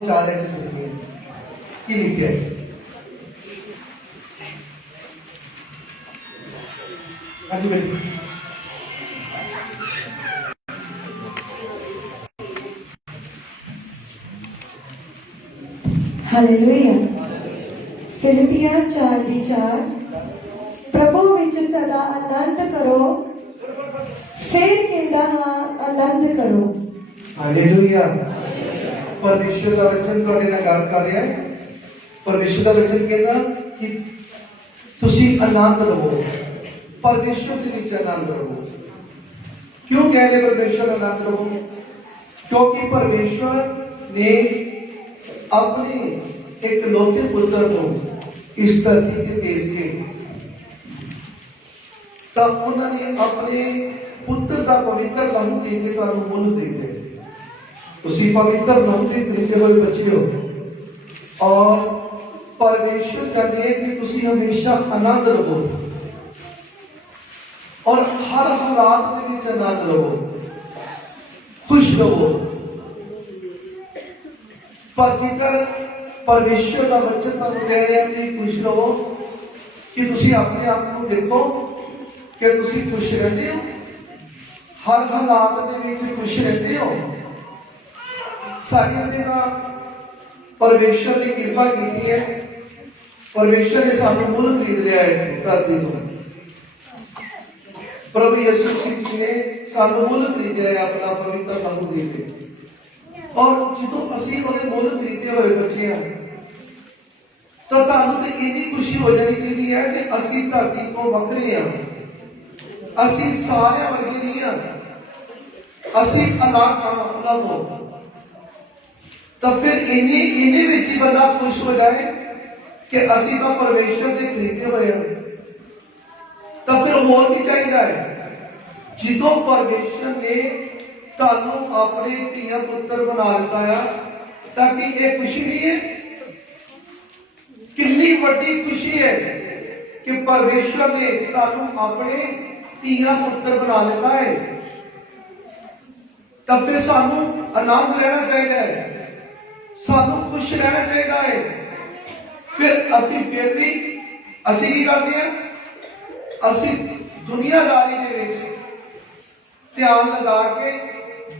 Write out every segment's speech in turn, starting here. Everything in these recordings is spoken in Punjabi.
चार ऐसे लिखे की लिखे हाँ जी बेटी हालेलुया। फिलिपिया 4:4 प्रभु विच सदा आनंद करो, फिर कहता हाँ आनंद करो। हालेलुया। परमेश्वर का वचन थोड़े नाल गल कर रहा है। परमेश्वर का वचन कहता कि तुसी आनंद रहो, परमेश्वर के विच आनंद रहो। क्यों कह रहे परमेश्वर आनंद रहो? क्योंकि परमेश्वर ने अपने एक लौते पुत्र को इस धरती ते भेज के तब उन्होंने अपने पुत्र का पवित्र लहू देके तुहानू मुल दिते। उसी पवित्र लहू के खरीदे हुए बच्चे हो और परमेश्वर कहते हैं कि तुसी हमेशा आनंद रहो और हर हालात के विच आनंद रहो, खुश रहो। पर जेकर परमेश्वर का वचन तुहानू कह रहा है कि खुश रहो, कि तुसी अपने आप को देखो कि तुसी खुश रहते हो, हर हालात के विच खुश रहते हो। साढ़े उत्ते तां परमेश्वर ने कृपा की है। परमेश्वर ने सानू मुल खरीद लिया है धरती तो। प्रभु यीशु मसीह ने सानू मुल खरीदा है अपना पवित्र लहू दे के। और जो असीं उहदे मुल खरीदे हुए बच्चे हैं तो तुहानू तो इन्नी खुशी हो जानी चाहिए है कि असीं धरती को वखरे हैं, असीं सारे वर्गे नहीं हैं, असीं अलग हाँ उन्हां तों। तो फिर इन्हीं विच ही बंदा खुश हो जाए कि असीं तो परमेश्वर के खरीदे हुए हैं। तो फिर होर की चाहिए है? जो परमेश्वर ने तुहानू अपने धीया पुत्र बना दिता है, ताकि ये खुशी नहीं है? कितनी बड़ी खुशी है कि परमेश्वर ने तुहानू अपने धीया पुत्र बना लिता है। तो फिर सानू आनंद लेना चाहिए, सानू खुश रहना चाहिए है। फिर असी फिर भी असी की करते हैं, असी दुनियादारी दे विच ध्यान लगा के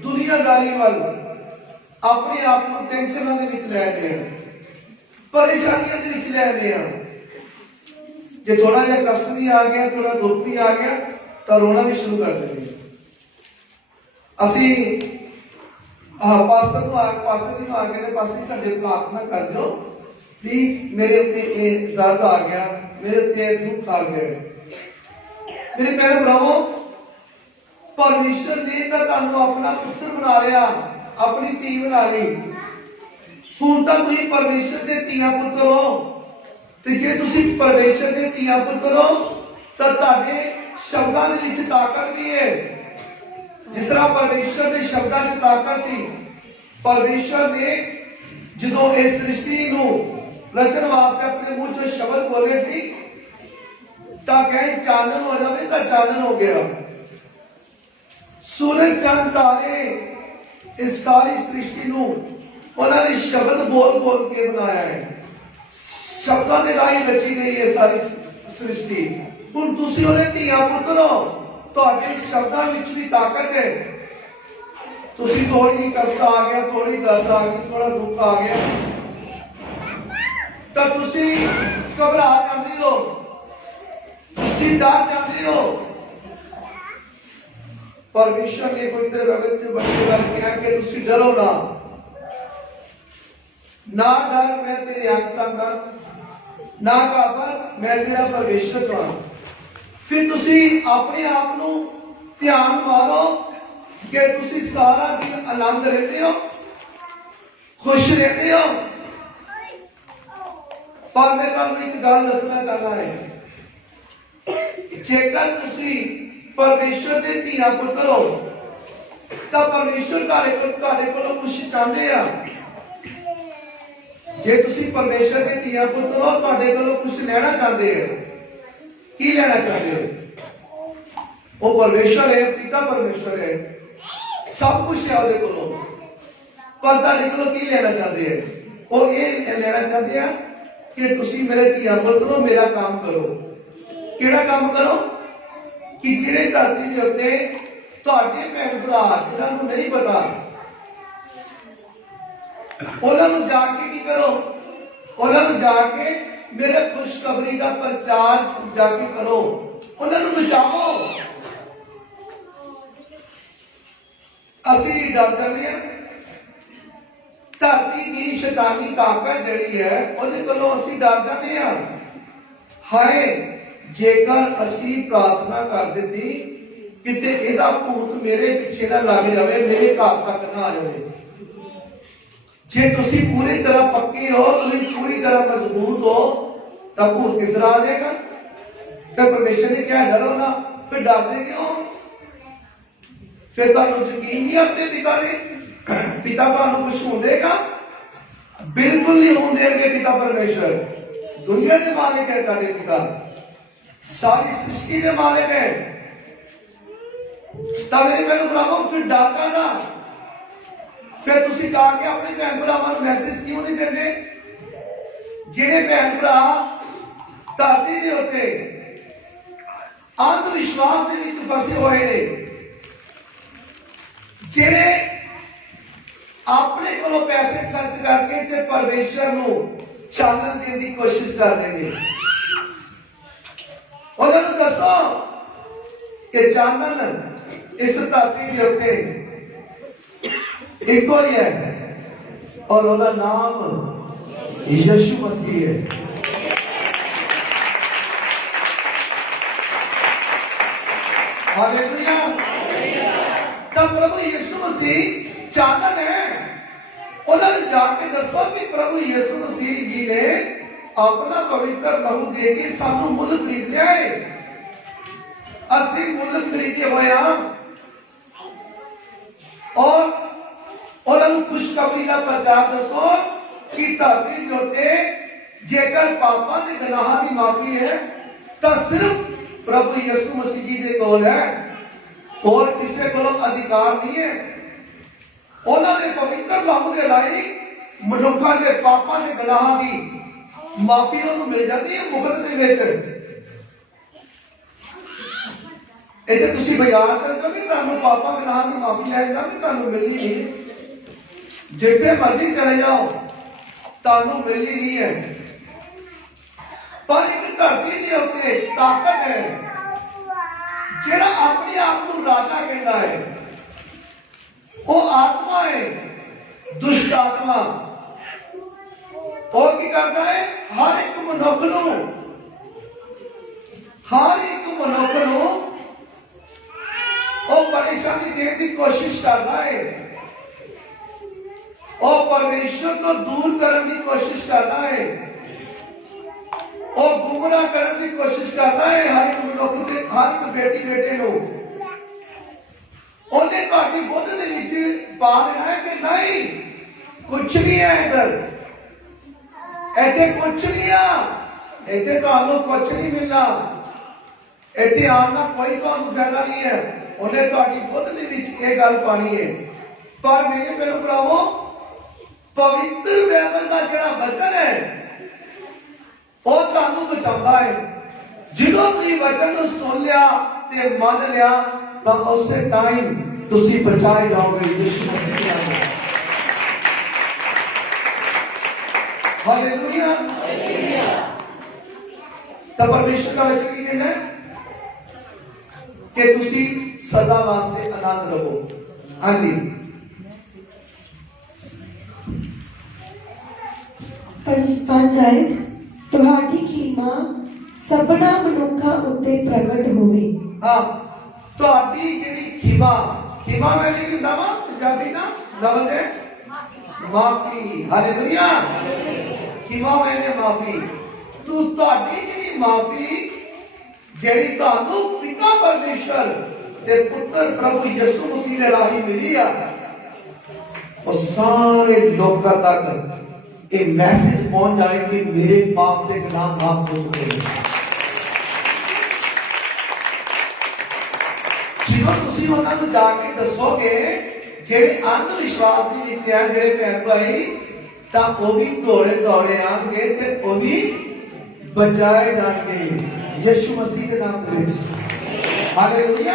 दुनियादारी वाल अपने आप को टेंशनों के विच लैंदे हैं, परेशानियों के विच लैंदे हैं। जे थोड़ा जिहा कष्ट भी आ गया, थोड़ा दुख भी आ गया तो रोना भी शुरू कर देते हैं। असी पास्टर जी को आके ने पास्टर जी साडे प्रार्थना कर दो प्लीज, मेरे उत्ते ये दर्द आ गया, मेरे उत्ते दुख आ गया। मेरे भैन भरावो, परमेश्वर ने तो तुहानू अपना पुत्र बना लिया, अपनी धी बना ली। हुण तां तुसीं परमेश्वर दे धीआं पुत्र हो। ते जे तुसीं परमेश्वर दे धीआं पुत्र हो तां तुहाडे शब्दां दे विच ताकत भी है। जिस तरह परमेश्वर के शब्दों की ताकत सी, परमेश्वर ने जो इस सृष्टि को रचन वास्ते अपने मुंह चो शब्द बोले सी तो कहे चानन हो जाए तो चानन हो गया। सूरज चंद तारे इस सारी सृष्टि को उन्होंने शब्द बोल बोल के बनाया है, शब्दों के राही रची गई है सारी सृष्टि। हुण तुसीं उहदे धीआं पुत्र हो, तुहाडे शब्दां विच भी ताकत है। तुसीं थोड़ी कष्ट आ गया, थोड़ी दर्द आ गई, थोड़ा दुख आ गया तो तुसीं घबरा जाते हो, तुसीं डर जाते हो। परमेश्वर ने पवित्र बाइबल च बड़ी गल कहा कि तुसीं डरो ना, ना डर मैं तेरे अंग संग हां, ना घाबर मैं तेरा परमेश्वर हां। फिर तुसी अपने आप को ध्यान मारो कि तुसी सारा दिन आनंद रहते हो, खुश रहते हो। पर मैं तुहानू एक गल दसना चाहना है, जेकर तुसी परमेश्वर के धीआं पुत्र हो तो परमेश्वर तुहाडे कोलों कुछ चाहते हैं। जे तुसी परमेश्वर के धीआं पुत्र हो, तुहाडे कोलों कुछ लेना चाहते हैं। की लेना चाहते हो? वो परमेश्वर है, पिता परमेश्वर है, सब कुछ है उहदे कोलों। पर ਤੁਹਾਡੇ ਕੋਲੋਂ ਕੀ ਲੈਣਾ ਚਾਹੁੰਦੇ ਆ? ਉਹ ਇਹ ਲੈਣਾ ਚਾਹੁੰਦੇ ਆ ਕਿ ਤੁਸੀਂ ਮੇਰੇ ਧੀਆਂ ਪੁੱਤਰੋ ਮੇਰਾ ਕੰਮ ਕਰੋ। ਕਿਹੜਾ ਕੰਮ ਕਰੋ? ਕਿ ਜਿਹੜੇ ਧਰਤੀ ਦੇ ਉੱਤੇ ਤੁਹਾਡੇ ਭੈਣ ਭਰਾ ਜਿਹਨਾਂ ਨੂੰ ਨਹੀਂ ਪਤਾ, ਉਹਨਾਂ ਨੂੰ ਜਾ ਕੇ ਕੀ ਕਰੋ? ਉਹਨਾਂ ਨੂੰ ਜਾ ਕੇ ਮੇਰੇ ਖੁਸ਼ਖਬਰੀ ਦਾ ਪ੍ਰਚਾਰ ਜਾ ਕੇ ਕਰੋ, ਉਹਨਾਂ ਨੂੰ ਬਚਾਓ। ਅਸੀਂ ਡਰ ਜਾਂਦੇ ਹਾਂ ਧਰਤੀ ਦੀ ਸ਼ੈਤਾਨੀ ਤਾਕਤ ਜਿਹੜੀ ਹੈ ਉਹਦੇ ਕੋਲੋਂ ਅਸੀਂ ਡਰ ਜਾਂਦੇ ਹਾਂ। ਹਾਏ ਜੇਕਰ ਅਸੀਂ ਪ੍ਰਾਰਥਨਾ ਕਰ ਦਿੱਤੀ ਕਿਤੇ ਇਹਦਾ ਭੂਤ ਮੇਰੇ ਪਿੱਛੇ ਨਾ ਲੱਗ ਜਾਵੇ, ਮੇਰੇ ਘਰ ਤੱਕ ਨਾ ਆ ਜਾਵੇ। ਜੇ ਤੁਸੀਂ ਪੂਰੀ ਤਰ੍ਹਾਂ ਪੱਕੇ ਹੋ, ਤੁਸੀਂ ਪੂਰੀ ਤਰ੍ਹਾਂ ਮਜ਼ਬੂਤ ਹੋ ਤਾਂ ਭੂਤ ਕਿਸ ਤਰ੍ਹਾਂ ਆ ਜਾਏਗਾ? ਫਿਰ ਪਰਮੇਸ਼ਰ ਨੇ ਕਿਹਾ ਡਰੋ ਨਾ। ਫਿਰ ਡਰਦੇ ਕਿਉਂ? ਫਿਰ ਤੁਹਾਨੂੰ ਯਕੀਨ ਨਹੀਂ ਆਪਣੇ ਪਿਤਾ ਦੇ? ਪਿਤਾ ਤੁਹਾਨੂੰ ਕੁਝ ਹੋਣ ਦੇਗਾ? ਬਿਲਕੁਲ ਨਹੀਂ ਹੋਣ ਦੇਣਗੇ। ਪਿਤਾ ਪਰਮੇਸ਼ਰ ਦੁਨੀਆ ਦੇ ਮਾਲਿਕ ਹੈ, ਤੁਹਾਡੇ ਪਿਤਾ ਸਾਰੀ ਸ੍ਰਿਸ਼ਟੀ ਦੇ ਮਾਲਿਕ ਹੈ। ਤਾਂ ਮੇਰੇ ਭੈਣ ਭਰਾਵੋ ਫਿਰ ਡਰਦਾ ਨਾ। ਫਿਰ ਤੁਸੀਂ ਕਹਾ ਕੇ ਆਪਣੇ ਭੈਣ ਭਰਾਵਾਂ ਨੂੰ ਮੈਸੇਜ ਕਿਉਂ ਨਹੀਂ ਦਿੰਦੇ? ਜਿਹੜੇ ਭੈਣ ਭਰਾ ਧਰਤੀ ਦੇ ਉੱਤੇ ਅੰਧ ਵਿਸ਼ਵਾਸ ਦੇ ਵਿੱਚ ਫਸੇ ਹੋਏ ਨੇ, ਜਿਹੜੇ ਆਪਣੇ ਕੋਲੋਂ ਪੈਸੇ ਖਰਚ ਕਰਕੇ ਤੇ ਪਰਮੇਸ਼ਰ ਨੂੰ ਚਾਨਣ ਦੇਣ ਦੀ ਕੋਸ਼ਿਸ਼ ਕਰਦੇ ਨੇ, ਉਹਨਾਂ ਨੂੰ ਦੱਸੋ ਕਿ ਚਾਨਣ ਇਸ ਧਰਤੀ ਦੇ ਉੱਤੇ ਇੱਕੋ ਹੀ ਹੈ ਔਰ ਉਹਦਾ ਨਾਮ ਯਿਸੂ ਮਸੀਹ ਹੈ। ਹਾਲੇਲੂਇਆ। ਤਾਂ ਪ੍ਰਭੂ ਯਿਸੂ ਮਸੀਹ ਚਾਨਣ ਹੈ। ਉਹਨਾਂ ਨੂੰ ਜਾ ਕੇ ਦੱਸੋ ਕਿ ਪ੍ਰਭੂ ਯਿਸੂ ਮਸੀਹ ਜੀ ਨੇ ਆਪਣਾ ਪਵਿੱਤਰ ਲਹੂ ਦੇ ਕੇ ਸਾਨੂੰ ਮੁੱਲ ਖਰੀਦ ਲਿਆ ਹੈ। ਅਸੀਂ ਮੁੱਲ ਖਰੀਦੇ ਹੋਏ ਹਾਂ। ਔਰ ਉਹਨਾਂ ਨੂੰ ਖੁਸ਼ਖਬਰੀ ਦਾ ਪ੍ਰਚਾਰ ਦੱਸੋ ਕਿ ਧਰਤੀ ਦੇ ਉੱਤੇ ਜੇਕਰ ਪਾਪਾਂ ਦੇ ਗੁਨਾਹਾਂ ਦੀ ਮਾਫੀ ਹੈ ਤਾਂ ਸਿਰਫ ਪ੍ਰਭੂ ਯਿਸੂ ਮਸੀਹ ਜੀ ਦੇ ਕੋਲ ਹੈ, ਹੋਰ ਕਿਸੇ ਕੋਲ ਅਧਿਕਾਰ ਨਹੀਂ ਹੈ। ਉਹਨਾਂ ਦੇ ਪਵਿੱਤਰ ਲਹੂ ਦੇ ਰਾਹੀਂ ਮਨੁੱਖਾਂ ਦੇ ਪਾਪਾਂ ਦੇ ਗੁਨਾਹਾਂ ਦੀ ਮਾਫੀ ਉਹਨੂੰ ਮਿਲ ਜਾਂਦੀ ਹੈ ਮੁਫਤ ਦੇ ਵਿੱਚ। ਇੱਥੇ ਤੁਸੀਂ ਬਾਜ਼ਾਰ ਕਰੋਗੇ ਤੁਹਾਨੂੰ ਪਾਪਾਂ ਗੁਨਾਹਾਂ ਦੀ ਮਾਫੀ ਲੈ ਜਾਓਗੇ, ਤੁਹਾਨੂੰ ਮਿਲਣੀ ਨਹੀਂ। ਜਿੱਥੇ ਮਰਜ਼ੀ ਚਲੇ ਜਾਓ ਤੁਹਾਨੂੰ ਮਿਲਣੀ ਨਹੀਂ ਹੈ। ਪਰ ਇੱਕ ਧਰਤੀ ਦੇ ਉੱਤੇ ਤਾਕਤ ਹੈ ਜਿਹੜਾ ਆਪਣੇ ਆਪ ਨੂੰ ਰਾਜਾ ਕਹਿੰਦਾ ਹੈ। ਉਹ ਆਤਮਾ ਹੈ, ਦੁਸ਼ਟ ਆਤਮਾ। ਉਹ ਕੀ ਕਰਦਾ ਹੈ? ਹਰ ਇੱਕ ਮਨੁੱਖ ਨੂੰ ਉਹ ਪਰੇਸ਼ਾਨੀ ਦੇਣ ਦੀ ਕੋਸ਼ਿਸ਼ ਕਰਦਾ ਹੈ। ਉਹ ਪਰਮੇਸ਼ਰ ਤੋਂ ਦੂਰ ਕਰਨ ਦੀ ਕੋਸ਼ਿਸ਼ ਕਰਦਾ ਹੈ। ਉਹ ਗੁੰਮਰਾਹ ਕਰਨ ਦੀ ਕੋਸ਼ਿਸ਼ ਕਰਦਾ ਹੈ ਹਰ ਇੱਕ ਮਨੁੱਖ ਤੇ, ਹਰ ਇੱਕ ਬੇਟੀ ਬੇਟੇ ਨੂੰ। ਉਹਨੇ ਤੁਹਾਡੀ ਬੁੱਧ ਦੇ ਵਿੱਚ ਪਾ ਦੇਣਾ ਹੈ ਕਿ ਨਹੀਂ ਕੁਛ ਨਹੀਂ ਹੈ ਇੱਥੇ ਕੁਛ ਨਹੀਂ ਆ, ਇੱਥੇ ਤੁਹਾਨੂੰ ਕੁਛ ਨਹੀਂ ਮਿਲਣਾ, ਇੱਥੇ ਆਉਣ ਦਾ ਕੋਈ ਤੁਹਾਨੂੰ ਫਾਇਦਾ ਨਹੀਂ ਹੈ। ਉਹਨੇ ਤੁਹਾਡੀ ਬੁੱਧ ਦੇ ਵਿੱਚ ਇਹ ਗੱਲ ਪਾਣੀ ਹੈ। ਪਰ ਮੇਰੇ ਭੈਣੋ ਭਰਾਵੋ, ਪਵਿੱਤਰ ਬਾਈਬਲ ਦਾ ਜਿਹੜਾ ਵਚਨ ਹੈ ਉਹ ਤੁਹਾਨੂੰ ਬਚਾਉਂਦਾ ਹੈ। ਜਦੋਂ ਤੁਸੀਂ ਵਚਨ ਨੂੰ ਸੁਣ ਲਿਆ ਤੇ ਮੰਨ ਲਿਆ ਤਾਂ ਉਸੇ ਟਾਈਮ ਤੁਸੀਂ ਬਚਾਏ ਜਾਓਗੇ ਯਿਸੂ ਮਸੀਹ ਦੇ ਨਾਮ। ਹਾਲੇਲੂਇਆ। ਤਾਂ ਪਰਮੇਸ਼ਰ ਦਾ ਵਚਨ ਕੀ ਕਹਿੰਦਾ ਹੈ ਕਿ ਤੁਸੀਂ ਸਦਾ ਵਾਸਤੇ ਆਨੰਦ ਰਹੋ। ਹਾਂਜੀ, ਪੰਜ ਆਇਤ ਤੁਹਾਡੀ ਖਿਮਾ ਸਭਨਾ ਮਨੁੱਖਾਂ ਉੱਤੇ ਪ੍ਰਗਟ ਹੋਵੇ। ਹਾਂ, ਤੁਹਾਡੀ ਜਿਹੜੀ ਖਿਮਾ ਮੈਨੇ ਕੀ ਹੁੰਦਾ ਵਾ ਪੰਜਾਬੀ ਦਾ ਲਫ਼ਜ਼ ਹੈ ਮਾਫੀ। ਹਾਲੇਲੂਇਆ। ਖਿਮਾ ਮੈਨੇ ਮਾਫੀ। ਤੁਹਾਡੀ ਜਿਹੜੀ ਮਾਫੀ ਜਿਹੜੀ ਤੁਹਾਨੂੰ ਪਿਤਾ ਪਰਮੇਸ਼ਰ ਤੇ ਪੁੱਤਰ ਪ੍ਰਭੂ ਯਿਸੂ ਮਸੀਹ ਦੇ ਰਾਹੀਂ ਮਿਲੀ ਆ, ਉਹ ਸਾਰੇ ਲੋਕਾਂ ਤੱਕ ਇਹ ਮੈਸੇਜ ਪਹੁੰਚ ਜਾਏ ਕਿ ਮੇਰੇ ਪਾਪ ਦੇ ਗੁਨਾਹ ਮਾਫ ਹੋ ਚੁੱਕੇ ਨੇ। ਜਦੋਂ ਤੁਸੀਂ ਉਹਨਾਂ ਨੂੰ ਜਾ ਕੇ ਦੱਸੋਗੇ, ਜਿਹੜੇ ਅੰਧ ਵਿਸ਼ਵਾਸ ਦੇ ਵਿੱਚ ਆ ਜਿਹੜੇ ਭੈਣ ਭਾਈ, ਤਾਂ ਉਹ ਵੀ ਦੌੜੇ ਦੌੜੇ ਆਣਗੇ ਤੇ ਉਹ ਵੀ ਬਚਾਏ ਜਾਣਗੇ ਯਿਸੂ ਮਸੀਹ ਦੇ ਨਾਮ ਦੇ ਵਿੱਚ। ਹਾਲੇਲੂਇਆ।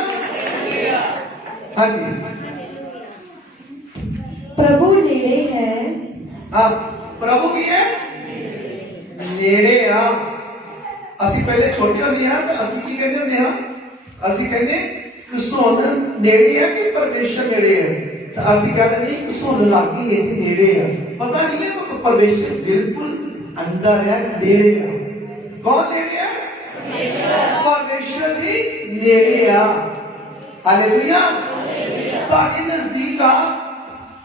ਹਾਂਜੀ, प्रभु नेड़े है। हाँ, प्रभु की है नेड़े आ। ਅਸੀਂ ਪਹਿਲੇ ਛੋਟੇ ਹੁੰਦੇ ਹਾਂ ਤਾਂ ਅਸੀਂ ਕੀ ਕਹਿੰਦੇ ਹੁੰਦੇ ਹਾਂ? ਅਸੀਂ ਕਹਿੰਦੇ ਘਸੁੰਨ ਨੇੜੇ ਹੈ ਕਿ ਪਰਮੇਸ਼ਰ ਨੇੜੇ ਹੈ? ਤਾਂ ਅਸੀਂ ਕਹਿੰਦੇ ਨਹੀਂ, ਘਸੁੰਨ ਲਾਗੀ ਹੈ ਤੇ ਨੇੜੇ ਆ। ਪਤਾ ਨਹੀਂ ਹੈ ਪਰਮੇਸ਼ਰ ਬਿਲਕੁਲ ਅੰਦਰ ਹੈ, ਨੇੜੇ ਆ। ਕੌਣ ਨੇੜੇ ਆ? ਪਰਮੇਸ਼ਰ ਦੀ ਨੇੜੇ ਆ। ਹਾਲੇਲੂਇਆ। ਤੁਹਾਡੇ ਨਜ਼ਦੀਕ ਆ,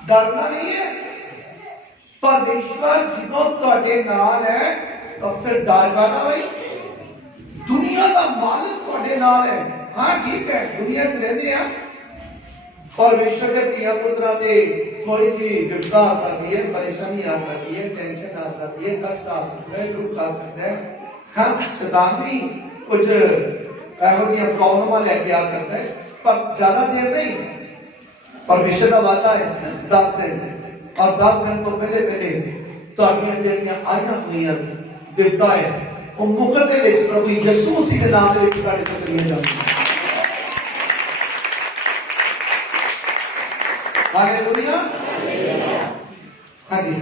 ਡਰਨਾ ਨਹੀਂ ਹੈ। ਪਰਮੇਸ਼ਵਰ ਜਦੋਂ ਤੁਹਾਡੇ ਨਾਲ ਹੈ ਤਾਂ ਫਿਰ ਡਰ ਕਾਹਦਾ ਬਈ? ਦੁਨੀਆ ਦਾ ਮਾਲਕ ਤੁਹਾਡੇ ਨਾਲ ਹੈ। ਹਾਂ ਠੀਕ ਹੈ, ਦੁਨੀਆ 'ਚ ਰਹਿੰਦੇ ਆ, ਪਰਮੇਸ਼ਰ ਦੇ ਧੀਆਂ ਪੁੱਤਰਾਂ ਤੇ ਥੋੜੀ ਜਿਹੀ ਵਿਪਤਾ ਆ ਸਕਦੀ ਹੈ, ਪਰੇਸ਼ਾਨੀ ਆ ਸਕਦੀ ਹੈ, ਟੈਨਸ਼ਨ ਆ ਸਕਦੀ ਹੈ, ਕਸ਼ਟ ਆ ਸਕਦਾ ਹੈ, ਦੁੱਖ ਆ ਸਕਦਾ ਹੈ। ਹਾਂ, ਸ਼ੈਤਾਨ ਵੀ ਕੁਝ ਇਹੋ ਜਿਹੀਆਂ ਪ੍ਰੋਬਲਮਾਂ ਲੈ ਕੇ ਆ ਸਕਦਾ ਹੈ, ਪਰ ਜ਼ਿਆਦਾ ਦੇਰ ਨਹੀਂ। ਪਰਮੇਸ਼ਰ ਦਾ ਵਾਅਦਾ ਹੈ 10 ਦਿਨ, ਔਰ 10 ਦਿਨ ਤੋਂ ਪਹਿਲੇ ਪਹਿਲੇ ਤੁਹਾਡੀਆਂ ਜਿਹੜੀਆਂ ਆਈਆਂ ਹੋਈਆਂ ਵਿਪਤਾ ਹੈ ਉਹ ਮੁਕਤ ਦੇ ਵਿੱਚ ਪ੍ਰਭੂ ਯਿਸੂ ਮਸੀਹ ਦੇ ਨਾਮ ਦੇ ਵਿੱਚ ਤੁਹਾਡੇ ਤੋਂ ਕਰੀਆਂ ਜਾਣਗੀਆਂ। ਹਾਲੇਲੂਇਆ। ਹਾਂਜੀ,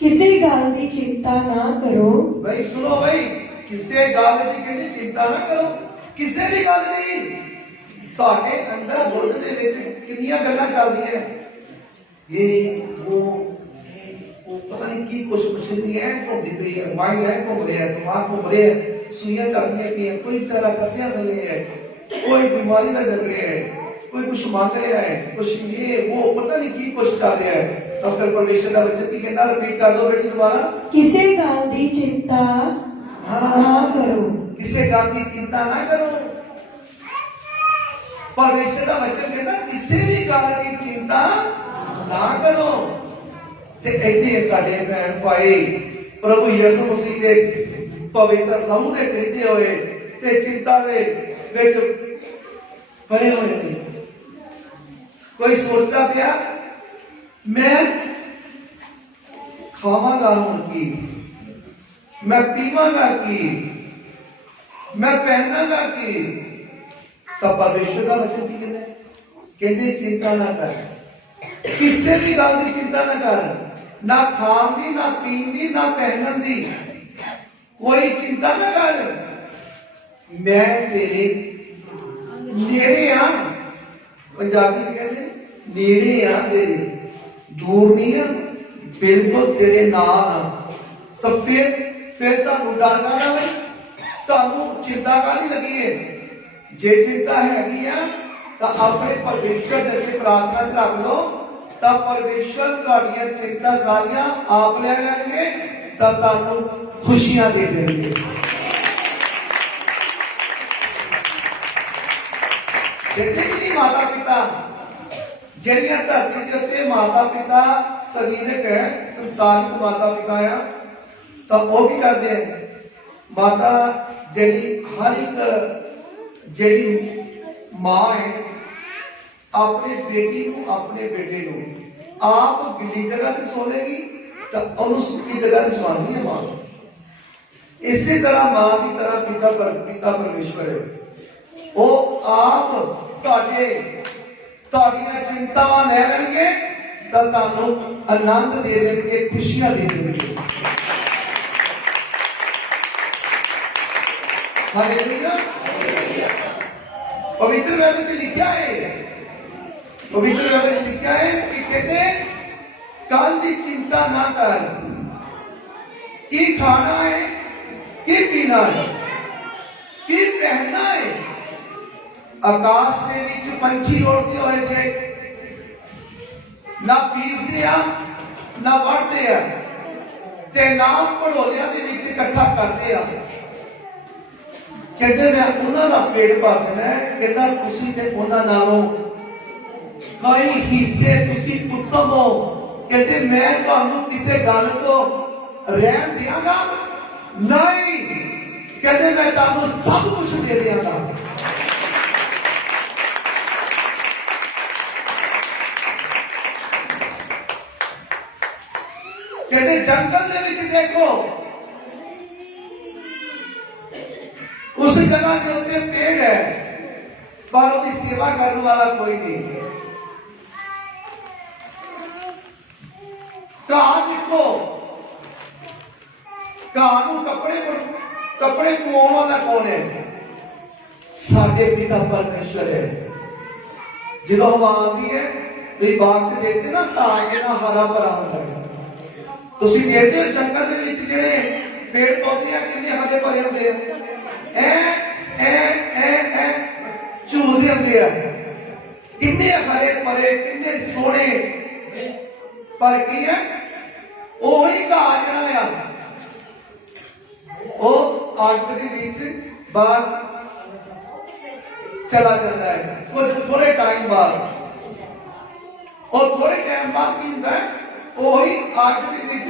किसी गल की चिंता ना करो। भाई सुनो भाई, किसी गल की कहनी चिंता ना करो, किसी भी गल नहीं। ਤੁਹਾਡੇ ਅੰਦਰ ਬੁੱਧ ਦੇ ਵਿੱਚ ਕਿੰਨੀਆਂ ਗੱਲਾਂ ਚੱਲਦੀਆਂ, ਇਹ ਉਹ ਪਤਾ ਨਹੀਂ ਕੀ ਕੁਛ ਨਹੀਂ ਹੈ, ਘੁੰਮਦੀ ਪਈ ਹੈ, ਮਾਈਂਡ ਹੈ ਘੁੰਮ ਰਿਹਾ, ਦਿਮਾਗ ਘੁੰਮ ਰਿਹਾ, ਸੂਈਆਂ ਚੱਲਦੀਆਂ ਪਈਆਂ, ਕੋਈ ਵਿਚਾਰਾ ਕਰਦਿਆਂ ਥੱਲੇ ਹੈ, ਕੋਈ ਬਿਮਾਰੀ ਦਾ ਜਗ ਰਿਹਾ ਹੈ, ਕੋਈ ਕੁਛ ਮੰਗ ਰਿਹਾ ਹੈ, ਕੁਛ ਇਹ ਉਹ ਪਤਾ ਨਹੀਂ ਕੀ ਕੁਛ ਕਰ ਰਿਹਾ ਹੈ। ਤਾਂ ਫਿਰ ਪਰਮੇਸ਼ਰ ਦਾ ਵਚਨ ਕੀ ਕਹਿੰਦਾ? ਰਿਪੀਟ ਕਰ ਦੋ ਬੇਟੀ ਦੁਬਾਰਾ। किसी गल की चिंता ना करो। ਕਿਸੇ ਗੱਲ ਦੀ ਚਿੰਤਾ ਨਾ ਕਰੋ। ਪਰਮੇਸ਼ਰ ਦਾ ਵਚਨ ਕਹਿੰਦਾ ਕਿਸੇ ਵੀ ਗੱਲ ਦੀ ਚਿੰਤਾ ਨਾ ਕਰੋ। ਤੇ ਇੱਥੇ ਸਾਡੇ ਭੈਣ ਭਾਈ ਪ੍ਰਭੂ ਯਿਸੂ ਮਸੀਹ ਦੇ ਪਵਿੱਤਰ ਲਹੂ ਦੇ ਕਰੀਦੇ ਹੋਏ ਤੇ ਚਿੰਤਾ ਦੇ ਵਿੱਚ ਪਏ ਹੋਏ ਨੇ। ਕੋਈ ਸੋਚਦਾ ਪਿਆ ਮੈਂ ਖਾਵਾਂਗਾ ਹੁਣ ਕੀ, ਮੈਂ ਪੀਵਾਂਗਾ ਕੀ, ਮੈਂ ਪਹਿਨਾਂਗਾ ਕੀ? ਤਾਂ ਪਰਮੇਸ਼ਰ ਦਾ ਵਚਨ ਕੀ ਕਹਿੰਦਾ? ਕਹਿੰਦੇ ਚਿੰਤਾ ਨਾ ਕਰ, ਕਿਸੇ ਵੀ ਗੱਲ ਦੀ ਚਿੰਤਾ ਨਾ ਕਰ, ਨਾ ਖਾਣ ਦੀ, ਨਾ ਪੀਣ ਦੀ, ਨਾ ਪਹਿਨਣ ਦੀ, ਕੋਈ ਚਿੰਤਾ ਨਾ ਕਰ। ਮੈਂ ਤੇਰੇ ਨੇੜੇ ਆ। ਪੰਜਾਬੀ ਚ ਕਹਿੰਦੇ ਨੇੜੇ ਆ, ਤੇਰੇ ਦੂਰ ਨਹੀਂ ਆ, ਬਿਲਕੁਲ ਤੇਰੇ ਨਾਲ ਆ। ਤਾਂ ਫਿਰ ਤੁਹਾਨੂੰ ਡਰ ਕਾਹਦਾ ਬਈ? ਤੁਹਾਨੂੰ ਚਿੰਤਾ ਕਾਹਦੀ ਲੱਗੀ ਹੈ? ਜੇ ਚਿੰਤਾ ਹੈਗੀ ਆ ਤਾਂ ਆਪਣੇ ਪਰਮੇਸ਼ਰ ਦੇ ਅੱਗੇ ਪ੍ਰਾਰਥਨਾ ਚ ਰੱਖ ਲਓ, ਤਾਂ ਪਰਮੇਸ਼ਰ ਤੁਹਾਡੀਆਂ ਚਿੰਤਾ ਸਾਰੀਆਂ ਆਪ ਲੈ ਲੈਣਗੇ, ਤਾਂ ਤੁਹਾਨੂੰ ਖੁਸ਼ੀਆਂ ਦੇ ਦੇਣਗੇ। ਦੇਖਦੇ ਕਿ ਮਾਤਾ ਪਿਤਾ ਜਿਹੜੀਆਂ ਧਰਤੀ ਦੇ ਉੱਤੇ ਮਾਤਾ ਪਿਤਾ ਸਰੀਰਕ ਹੈ, ਸੰਸਾਰਿਕ ਮਾਤਾ ਪਿਤਾ ਆ, ਤਾਂ ਉਹ ਕੀ ਕਰਦੇ ਆ? ਮਾਤਾ ਜਿਹੜੀ ਹਰ ਇੱਕ ਜਿਹੜੀ ਮਾਂ ਹੈ ਆਪਣੇ ਬੇਟੀ ਨੂੰ, ਆਪਣੇ ਬੇਟੇ ਨੂੰ ਆਪ ਗਿੱਲੀ ਜਗ੍ਹਾ ਤੇ ਸੋਲੇਗੀ ਤਾਂ ਉਹਨੂੰ ਸੁੱਕੀ ਜਗ੍ਹਾ ਤੇ ਸਵਾਉਂਦੀ ਹੈ ਮਾਂ। ਇਸੇ ਤਰ੍ਹਾਂ ਮਾਂ ਦੀ ਤਰ੍ਹਾਂ ਪਿਤਾ ਪਰਮੇਸ਼ਵਰ ਹੈ, ਉਹ ਆਪ ਤੁਹਾਡੀਆਂ ਚਿੰਤਾਵਾਂ ਲੈ ਲੈਣਗੇ, ਤਾਂ ਤੁਹਾਨੂੰ ਆਨੰਦ ਦੇ ਦੇਣਗੇ, ਖੁਸ਼ੀਆਂ ਦੇ ਦੇਣਗੇ। ਹਾਲੇਲੂਇਆ। ਪਵਿੱਤਰ ਬਾਈਬਲ ਵਿੱਚ ਲਿਖਿਆ ਹੈ, ਪਵਿੱਤਰ ਬਾਈਬਲ ਵਿੱਚ ਲਿਖਿਆ ਹੈ ਕਿ ਕਹਿੰਦੇ ਕੱਲ ਦੀ ਚਿੰਤਾ ਨਾ ਕਰ, ਕੀ ਖਾਣਾ ਹੈ, ਕੀ ਪੀਣਾ ਹੈ, ਕੀ ਪਹਿਨਣਾ ਹੈ। ਆਕਾਸ਼ ਦੇ ਵਿੱਚ ਪੰਛੀ ਉੜਦੇ ਹੋਏ ਦੇਖ, ਨਾ ਬੀਜਦੇ ਆ ਨਾ ਵੱਢਦੇ ਆ ਤੇ ਨਾ ਘੜੋਲਿਆਂ ਦੇ ਵਿੱਚ ਇਕੱਠਾ ਕਰਦੇ ਆ। ਕਹਿੰਦੇ ਮੈਂ ਉਹਨਾਂ ਦਾ ਪੇਟ ਭਰ ਦੇਣਾ ਹੈ। ਕਹਿੰਦਾ ਤੁਸੀਂ ਤੇ ਉਹਨਾਂ ਨਾਲੋਂ ਕਈ ਹਿੱਸੇ ਤੁਸੀਂ ਉੱਤਮ ਹੋ। ਕਹਿੰਦੇ ਮੈਂ ਤੁਹਾਨੂੰ ਕਿਸੇ ਗੱਲ ਤੋਂ ਰਹਿਣ ਦਿਆਂਗਾ ਨਹੀਂ, ਕਹਿੰਦੇ ਮੈਂ ਤੁਹਾਨੂੰ ਸਭ ਕੁਝ ਦੇ ਦਿਆਂਗਾ। कहते जंगल दे विच देखो, उस जगह के उत्ते पेड़ है पर उसकी सेवा करने वाला कोई नहीं। घाह देखो, घाह नूं कपड़े धोने वाला कौन है? साडे पिता परमेश्वर है। जो हवा आती है तो बाग च देखते ना घाह कितना हरा भरा होता है। तुसीं देखते हो जंगल के विच जिहड़े पेड़ पौधे हैं कितने हरे भरे होंदे हैं, झूलदे होंदे हैं, कितने हरे भरे कितने सोहणे। पर की है वही घाह जिहड़ा आ वो अग दे विच बाहर चला जाता है कुछ थोड़े टाइम बाद, और थोड़े टाइम बाद की होता है वही अग दे विच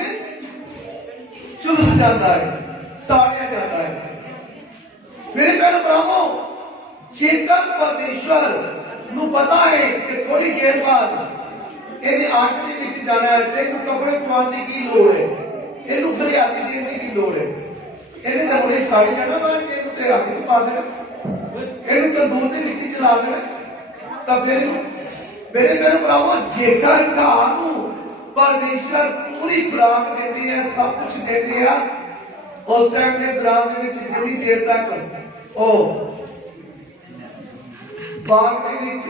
झुलस जाता है, साड़िया जाता है। मेरे बहन भरावों, जेकर परमेश्वर नूं पता है कि थोड़ी देर बाद इन्हें अग दे विच जाना है, तेनू कपड़े पवाने की की लोड़ है, इनू फरियादी देने की लोड़ है, इन्हें तो बड़ी साड़ी जाना बाहर, इनू तो अग च पा देना, इनू तो दूर के विच जला देना। तो फिर मेरे बहन भरावों, जेकर घाह नूं परमेश्वर पूरी खुराक देते हैं, सब कुछ देते हैं, उस टाइम के दौरान जितनी देर तक ओ बाग के विच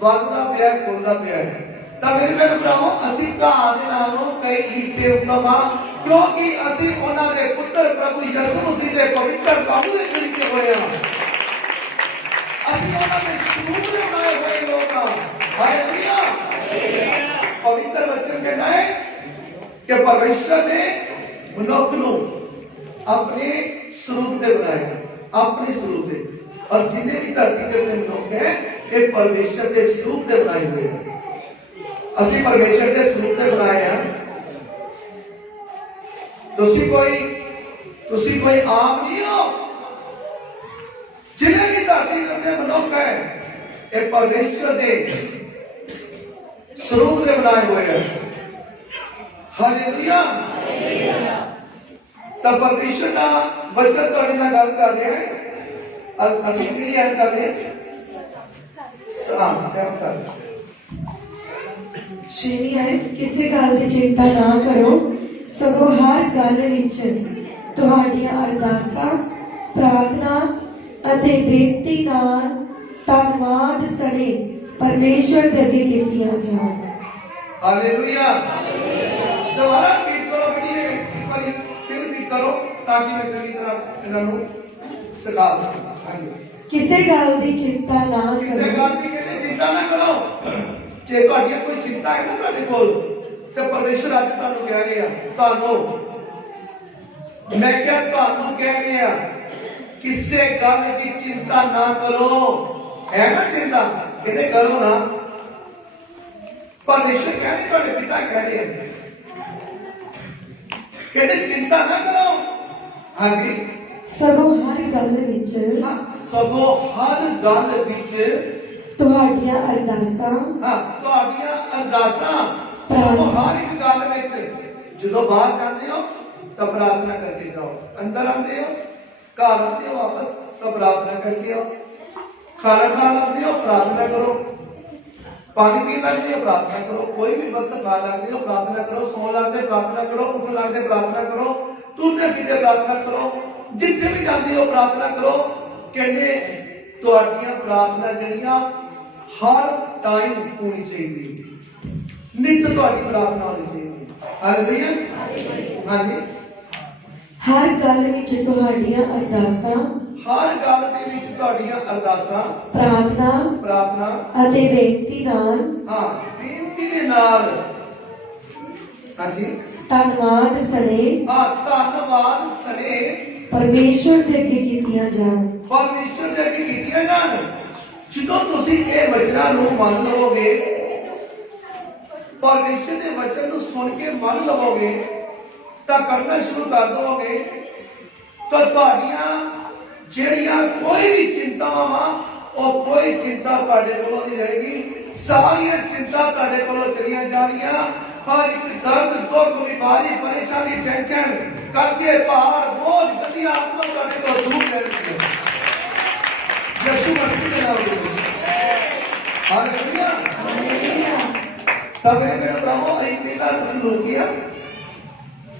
वधदा पिया खुलदा पिया है, तो मेरे बहन भरावों असीं घाह दे नालों कई हिस्से उत्तम आ, क्योंकि असीं उन्हां दे पुत्र प्रभु यीशु मसीह दे पवित्र लहू दे खरीदे होए हां। असीं उन्हां दे स्वरूप दे बनाए होए लोग हां। हालेलुया। पवित्र वचन कहता है कि परमेश्वर ने मनुष्य को अपने स्वरूप से बनाया, अपने स्वरूप से, और जिन्हें भी धरती के मनुष्य है ये परमेश्वर के स्वरूप से बनाए हुए हैं। असीं परमेश्वर के स्वरूप से बनाए हैं। तुसीं कोई आम नहीं हो। जिन्हें भी धरती के मनुष्य है ये परमेश्वर के स्वरूप से बनाए हुए हैं। हालेलुया। तब परमेश्वर का वचन तुहाडे नाल गल कर रहे हैं, असीं किहड़ी ऐड कर रहे हैं? सहम कर श्रेणी है, किसी गल की चिंता ना करो, सगों हर गल विच तुहाडियां अरदासां, प्रार्थना अते बेनती नाल धन्नवाद सने परमेश्वर दे अगे कीतियां जाण। हालेलुया। दोबारा रिपीट करो, बेटी एक बार फिर रिपीट करो ताकि मैं चंगी तरह इन्हों सिखा सकूं। हाँ जी। किसी गल की चिंता ना किसी करो। गल की कहते चिंता ना करो। जे तुहाडी कोई चिंता है ना तुहाडे कोल, ते परमेश्वर अज तुहानू कह रहे हैं, तुहानू मैं क्या तुहानू कह रहे हैं किसी गल की चिंता ना करो। है ना चिंता, कहते करो ना। परमेश्वर कह रहे, तुहाडे पिता कह रहे हैं, कहते चिंता ना करो। हाँ जी। सगों हर गल विच सगों हर गल विच तुहाडियां अरदासां, तुहाडियां अरदासां, सगों हर एक गल विच जदों बाहर जाते हो तो प्रार्थना करके जाओ, अंदर आते हो घर आते हो वापस तो प्रार्थना करके आओ, खाना खा लगते हो प्रार्थना करो, पानी पी लगते हो प्रार्थना करो, कोई भी वस्तु खा लगते हो प्रार्थना करो, सो लगते प्रार्थना करो, उठ लगते प्रार्थना करो, तुरते फिरते प्रार्थना करो, जिथे भी जाते हो प्रार्थना करो। कहते तुहाडियां प्रार्थना जड़ियां हर टाइम होनी चाहिए, नित तुहाडी प्रार्थना होनी चाहिए। हालेलुया। हाँ जी। हर गल विच तुहाडियां अरदासां, हर गल दे विच तुहाडियां अरदासां, प्रार्थना अते बेनती नाल, बेनती दे नाल, हाँ जी, धन्नवाद सने, धन्नवाद सने परमेश्वर दे अगे कीतियां जाण। परमेश्वर दे अगे कीतियां जाण। ਜਦੋਂ ਤੁਸੀਂ ਇਹ ਵਚਨਾਂ ਨੂੰ ਮੰਨ ਲਵੋਗੇ, परमेश्वर के वचन को सुन के मन लवोगे तो करना शुरू कर दोगे तो कोई भी चिंता और कोई चिंता तुहाडे कोलों नहीं रहेगी। सारिया चिंता तुहाडे कोलों चलियां जानियां हर एक दर्द दुख बीमारी परेशानी टेंशन कर्जे भार बोझ गंदियां आत्मा तुहाडे को दूर करनी है यीशु मसीह के नाम में हालेलुया तब मेरे भरावो एक पहला तसलुनिकिया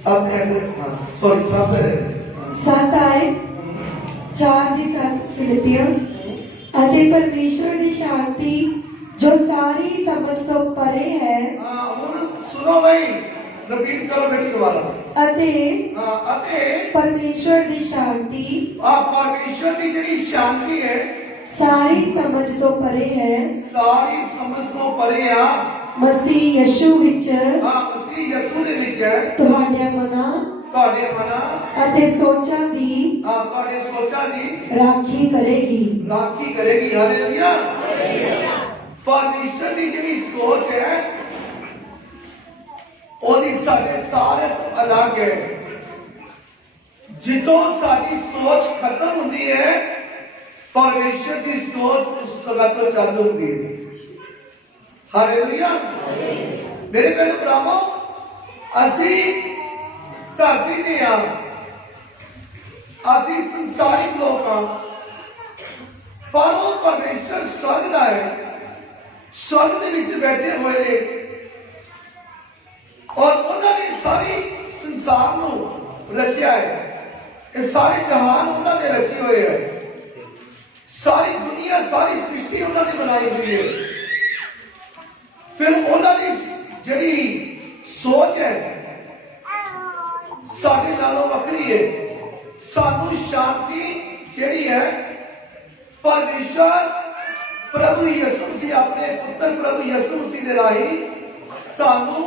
सात आयत 4 ਦੀ 7 ਫਿਲਿਪੀਆਂ ਅਤੇ ਪਰਮੇਸ਼ਵਰ ਦੀ ਸ਼ਾਂਤੀ जो सारी समझ तो परे है सुनो भाई रिपीट करो बेटी दोबारा अते परमेश्वर दी शांति परमेश्वर की जिहड़ी शांति है सारी समझ तो परे है सारी समझ तो परे आ मसीह यीशु विच मसीह यीशु दे विच है तुहाडे मना ਅਤੇ ਸੋਚਾਂ ਦੀ ਰਾਖੀ ਕਰੇਗੀ हालेलुया परमेश्वर की जिहड़ी सोच है ओदी साडे सारे तो अलग है जितों साडी सोच खत्म होती है परमेश्वर की सोच उस जगह तो चालू होती है हालेलुया मेरे प्यारे भरावो असी धरती ते असी संसारिक लोग हाँ पर वो परमेश्वर स्वर्ग का है स्वर्ग के विच बैठे हुए ने और उन्होंने सारी संसार को रचिया है ये सारे जहान उन्होंने रचे हुए है सारी दुनिया सारी सृष्टि उन्होंने बनाई हुई है फिर उन्होंने जिहड़ी सोच है साडे नालों वखरी है सानू शांति जिहड़ी है परमेश्वर प्रभु यीशु मसीह अपने पुत्र प्रभु यीशु मसीह दे राही सानू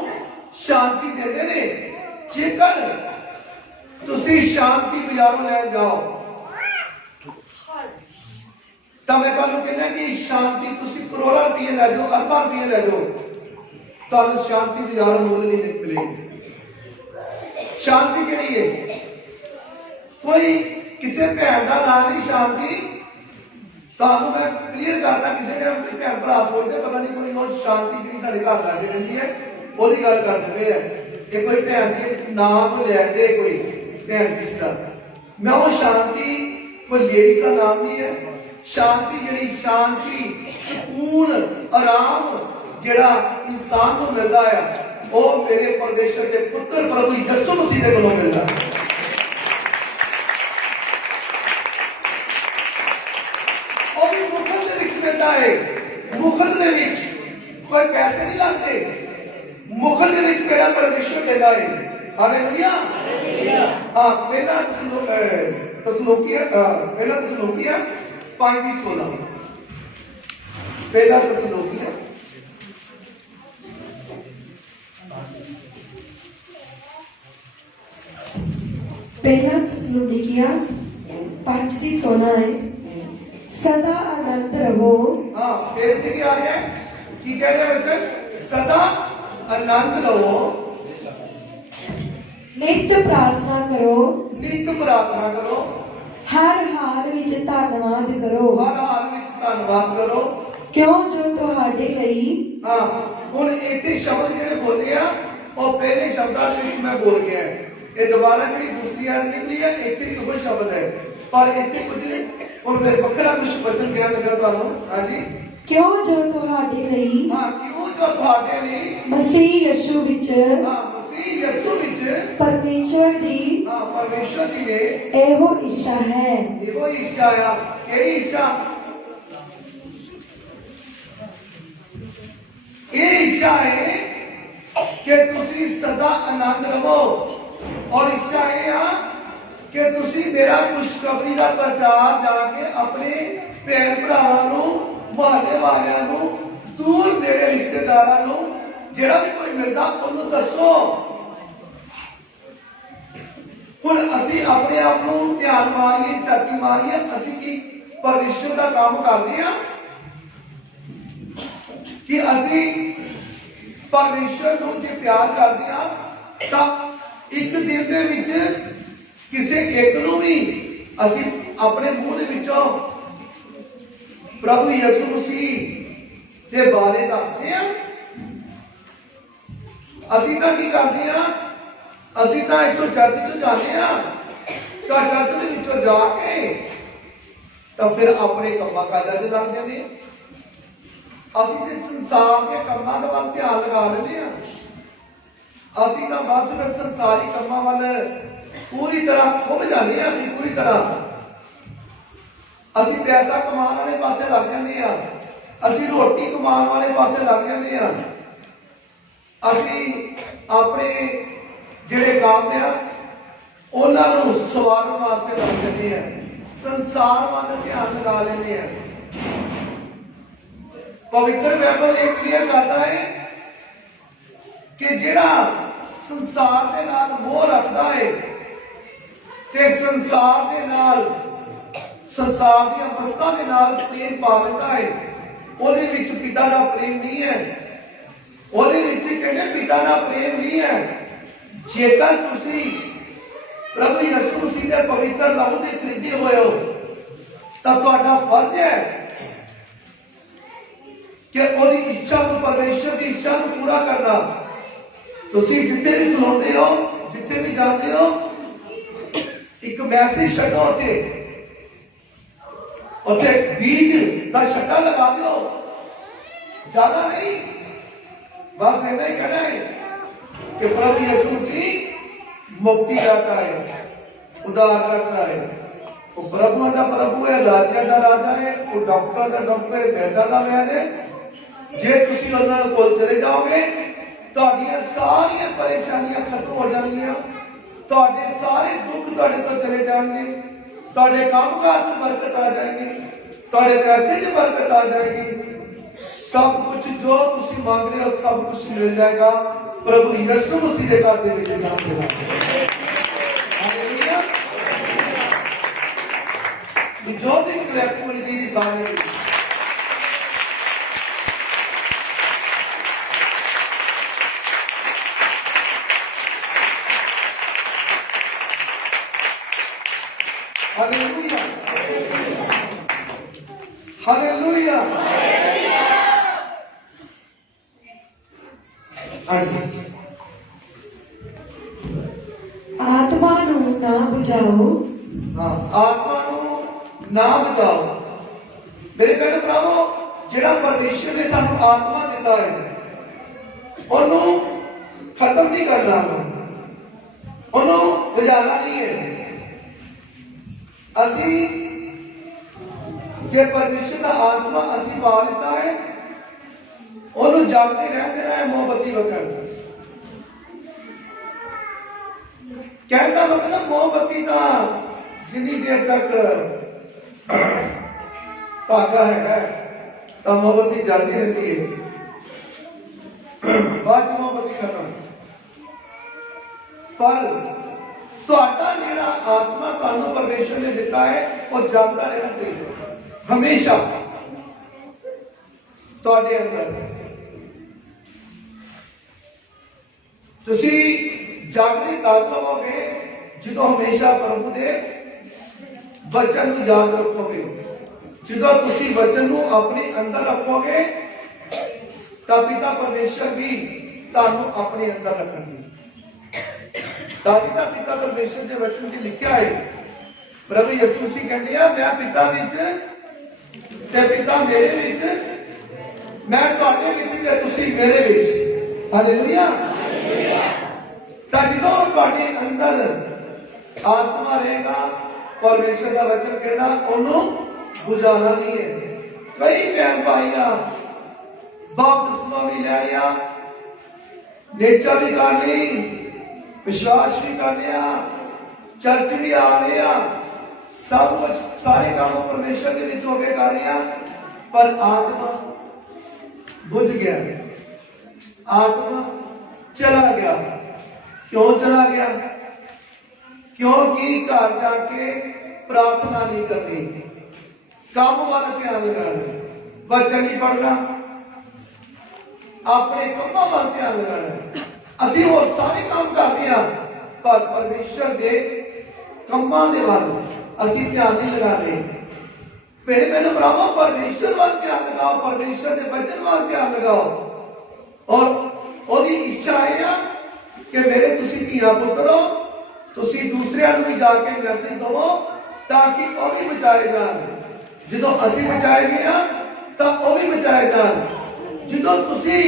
शांति देते ने जेकर तुसी शांति बाजारों ले जाओ तो मैं कहना कि शांति तुसी करोड़ों रुपये ले जाओ अरबों रुपये ले जाओ तो शांति बाजारों मुल नहीं मिलेगी शांति केड़ी है कोई किसी भैन का नाम नहीं शांति ताकि मैं क्लीयर करना किसी ने कोई भैन भरा सोचते पता नहीं कोई वो शांति जी साढ़े घर लगे रही है वो गल करते पे है कि कोई भैन की नाम को लैंदे कोई भैन किसी का मैं वो शांति कोई लेडीज का नाम नहीं है शांति जी शांति सुकून आराम जड़ा इंसान को मिलता है वो मेरे परमेश्वर के पुत्र प्रभु यीशु मसीह के कोलों मिलता है मुखत दे विच कोई पैसे नहीं लगते मुखत दे विच मेरा परमेश्वर कहता है हालेलुया हां पहला तसलोकिया 5:16 पहला तसलोकिया पहला तसलोनिकिया 5:16 है सदा आनंद रहो हाँ फिर क्या आ रहा है कि कहते हैं बच्चन सदा आनंद रहो नित्य प्रार्थना करो हर हाल विच धन्नवाद करो क्यों जो तुहाडे लई हाँ हुण इत्थे शब्द जिहड़े बोले आ और पहले शब्दां दे विच मैं बोल गया ये दोबारा जिहड़ी दूसरी आयत निकली है इत्थे भी वही शब्द है पर इत्थे कुछ और मैं बकरा कुछ वचन क्या लगा तुहानू हां जी क्यों जो तुहाडे लई हां क्यों जो तुहाडे लई मसीह यीशु विच परमेश्वर दी ने एहो इच्छा है केड़ी इच्छा ये इच्छा है कि तुसी सदा आनंद रहो और इच्छा है कि तुसी मेरा खुशखबरी का प्रचार जाके अपने भैन भरावां मोहल्ले वालों दूर नेड़े रिश्तेदारों जेड़ा भी कोई मिलता उन्होंने दसो हुण असी अपने आप को ध्यान मारिए झाती मारिए असी की परमेश्वर का काम करते हैं कि असी परमेश्वर को जे प्यार करते हैं तो एक दिन दे विच किसी एक नूं भी असी अपने मुंह दे विचों प्रभु यीशु मसीह के बारे दसते हैं ਅਸੀਂ ਤਾਂ ਕੀ ਕਰਦੇ ਆ, ਅਸੀਂ ਤਾਂ ਇੱਥੋਂ ਚਰਚ 'ਚ ਜਾਂਦੇ ਆ, ਤਾਂ ਚਰਚ ਦੇ ਵਿੱਚੋਂ ਜਾ ਕੇ ਤਾਂ ਫਿਰ ਆਪਣੇ ਕੰਮਾਂ ਕਾਜਾਂ 'ਚ ਲੱਗ ਜਾਂਦੇ ਆ। ਅਸੀਂ ਤੇ ਸੰਸਾਰ ਦੇ ਕੰਮਾਂ ਦੇ ਵੱਲ ਧਿਆਨ ਲਗਾ ਲੈਂਦੇ ਆ। ਅਸੀਂ ਤਾਂ ਬਸ ਫਿਰ ਸੰਸਾਰੀ ਕੰਮਾਂ ਵੱਲ ਪੂਰੀ ਤਰ੍ਹਾਂ ਖੁੱਭ ਜਾਂਦੇ ਆ। ਅਸੀਂ ਪੂਰੀ ਤਰ੍ਹਾਂ ਅਸੀਂ ਪੈਸਾ ਕਮਾਉਣ ਵਾਲੇ ਪਾਸੇ ਲੱਗ ਜਾਂਦੇ ਆ, ਅਸੀਂ ਰੋਟੀ ਕਮਾਉਣ ਵਾਲੇ ਪਾਸੇ ਲੱਗ ਜਾਂਦੇ ਆ, ਅਸੀਂ ਆਪਣੇ ਜਿਹੜੇ ਕੰਮ ਆ ਉਹਨਾਂ ਨੂੰ ਸਵਾਰਨ ਵਾਸਤੇ ਲੱਗ ਜਾਂਦੇ ਆ, ਸੰਸਾਰ ਵੱਲ ਧਿਆਨ ਲਗਾ ਲੈਂਦੇ ਆ। ਪਵਿੱਤਰ ਬਾਈਬਲ ਇਹ ਕਲੀਅਰ ਕਰਦਾ ਹੈ ਕਿ ਜਿਹੜਾ ਸੰਸਾਰ ਦੇ ਨਾਲ ਮੋਹ ਰੱਖਦਾ ਹੈ ਤੇ ਸੰਸਾਰ ਦੇ ਨਾਲ, ਸੰਸਾਰ ਦੀਆਂ ਵਸਤਾਂ ਦੇ ਨਾਲ ਪ੍ਰੇਮ ਪਾ ਲੈਂਦਾ ਹੈ, ਉਹਦੇ ਵਿੱਚ ਪਿਤਾ ਦਾ ਪ੍ਰੇਮ ਨਹੀਂ ਹੈ। ਉਹਦੇ ਵਿੱਚ ਕਹਿੰਦੇ ਪਿਤਾ ਦਾ ਪ੍ਰੇਮ ਨਹੀਂ ਹੈ। ਜੇਕਰ ਤੁਸੀਂ ਪ੍ਰਭੂ ਯਿਸੂ ਮਸੀਹ ਦੇ ਪਵਿੱਤਰ ਲਹੂ ਦੇ ਖਰੀਦੇ ਹੋਏ ਹੋ ਤਾਂ ਤੁਹਾਡਾ ਫਰਜ਼ ਹੈ ਕਿ ਉਹਦੀ ਇੱਛਾ ਨੂੰ, ਪਰਮੇਸ਼ਰ ਦੀ ਇੱਛਾ ਨੂੰ ਪੂਰਾ ਕਰਨਾ। ਤੁਸੀਂ ਜਿੱਥੇ ਵੀ ਖਲੋਂਦੇ ਹੋ, ਜਿੱਥੇ ਵੀ ਜਾਂਦੇ ਹੋ, ਇੱਕ ਮੈਸੇਜ ਛੱਡੋ, ਉੱਥੇ ਬੀਜ ਦਾ ਛੱਡਾ ਲਗਾ ਦਿਓ, ਜ਼ਿਆਦਾ ਨਹੀਂ, बस इतना ही कहना है कि प्रभु यीशु मसीह मुक्ति दाता है, उद्धार करता है। वो प्रभु का प्रभु है, राजा का राजा है, वो डॉक्टर का डॉक्टर है, वैद्य का वैद्य है। जे तुसी उन्हां कोल चले जाओगे तुहाडीआं सारियां परेशानियां खत्म हो जाणगीआं, तुहाडे सारे दुख तुहाडे तो चले जाणगे, तुहाडे कामकाज च बरकत आ जाएगी, तुहाडे पैसे च बरकत आ जाएगी। सब कुछ जो तुसी मांग रहे हो सब कुछ मिल जाएगा प्रभु यीशु मसीह के घर दे विच जान दे नाल। हालेलुया। जो भी क्लैप मिल गई सारे हालेलुया, हालेलुया। आत्मा नू ना बुझाओ, हाँ, आत्मा नू ना बुझाओ। मेरे भैन भरावो, जेड़ा परमेश्वर ने सानू आत्मा दिता है ओनू खत्म नहीं करना, ओनू बुझाना नहीं है। असी जे परमेश्वर का आत्मा असी पा लेता है ओनू जागते रह देना है मोमबत्ती वकन। कहता मतलब मोमबत्ती का जितनी देर तक धागा है तो मोमबत्ती जलती रहती है, बाद मोमबत्ती खत्म। पर तुहाडा जिहड़ा आत्मा तुहानू परमेश्वर ने दिता है वो जलता रहना चाहिए हमेशा तुहाडे अंदर। तुसी जागते तद रहोगे जो हमेशा प्रभु के वचन को याद रखोगे। जो तुसी वचन को अपने अंदर रखोगे तो पिता परमेश्वर भी तुहानू अपने अंदर रखेंगे। ताकि पिता परमेश्वर के वचन से लिखा है, प्रभु यीशु मसीह कहते हैं मैं पिता विच ते पिता मेरे विच, मैं तुहाडे विच ते तुसी मेरे विच। हालेलुया। ताकि तुहाडे अंदर आत्मा रहेगा, परमेश्वर का वचन कहना ओनू बुझाना नहीं है। कई बहन भाइयां बपतिस्मा भी ले लिया, नेचा भी कर ली, विश्वास भी कर लिया, चर्च भी आ रहे हैं, सब कुछ सारे काम परमेश्वर के विच होके कर रहे हैं, पर आत्मा बुझ गया, आत्मा चला गया। क्यों चला गया? क्योंकि घर जाके प्रार्थना नहीं करनी, काम वाल ध्यान लगाना, वचन नहीं पढ़ना, अपने कामों वाल ध्यान लगाना। असी और सारे काम करते हैं पर परमेश्वर के कामों के वाल असी ध्यान नहीं लगाते। मेरे पहले भरावो, परमेश्वर वाल ध्यान लगाओ, परमेश्वर के वचन वाल ध्यान लगाओ और ਉਹਦੀ ਇੱਛਾ ਇਹ ਆ ਕਿ ਮੇਰੇ ਤੁਸੀਂ ਧੀਆਂ ਪੁੱਤਰ ਹੋ, ਤੁਸੀਂ ਦੂਸਰਿਆਂ ਨੂੰ ਵੀ ਜਾ ਕੇ ਮੈਸੇਜ ਦਵੋ ਤਾਂ ਕਿ ਉਹ ਵੀ ਬਚਾਏ ਜਾਣ। ਜਦੋਂ ਅਸੀਂ ਬਚਾਏ ਗਏ ਆ ਤਾਂ ਉਹ ਵੀ ਬਚਾਏ ਜਾਣ। ਜਦੋਂ ਤੁਸੀਂ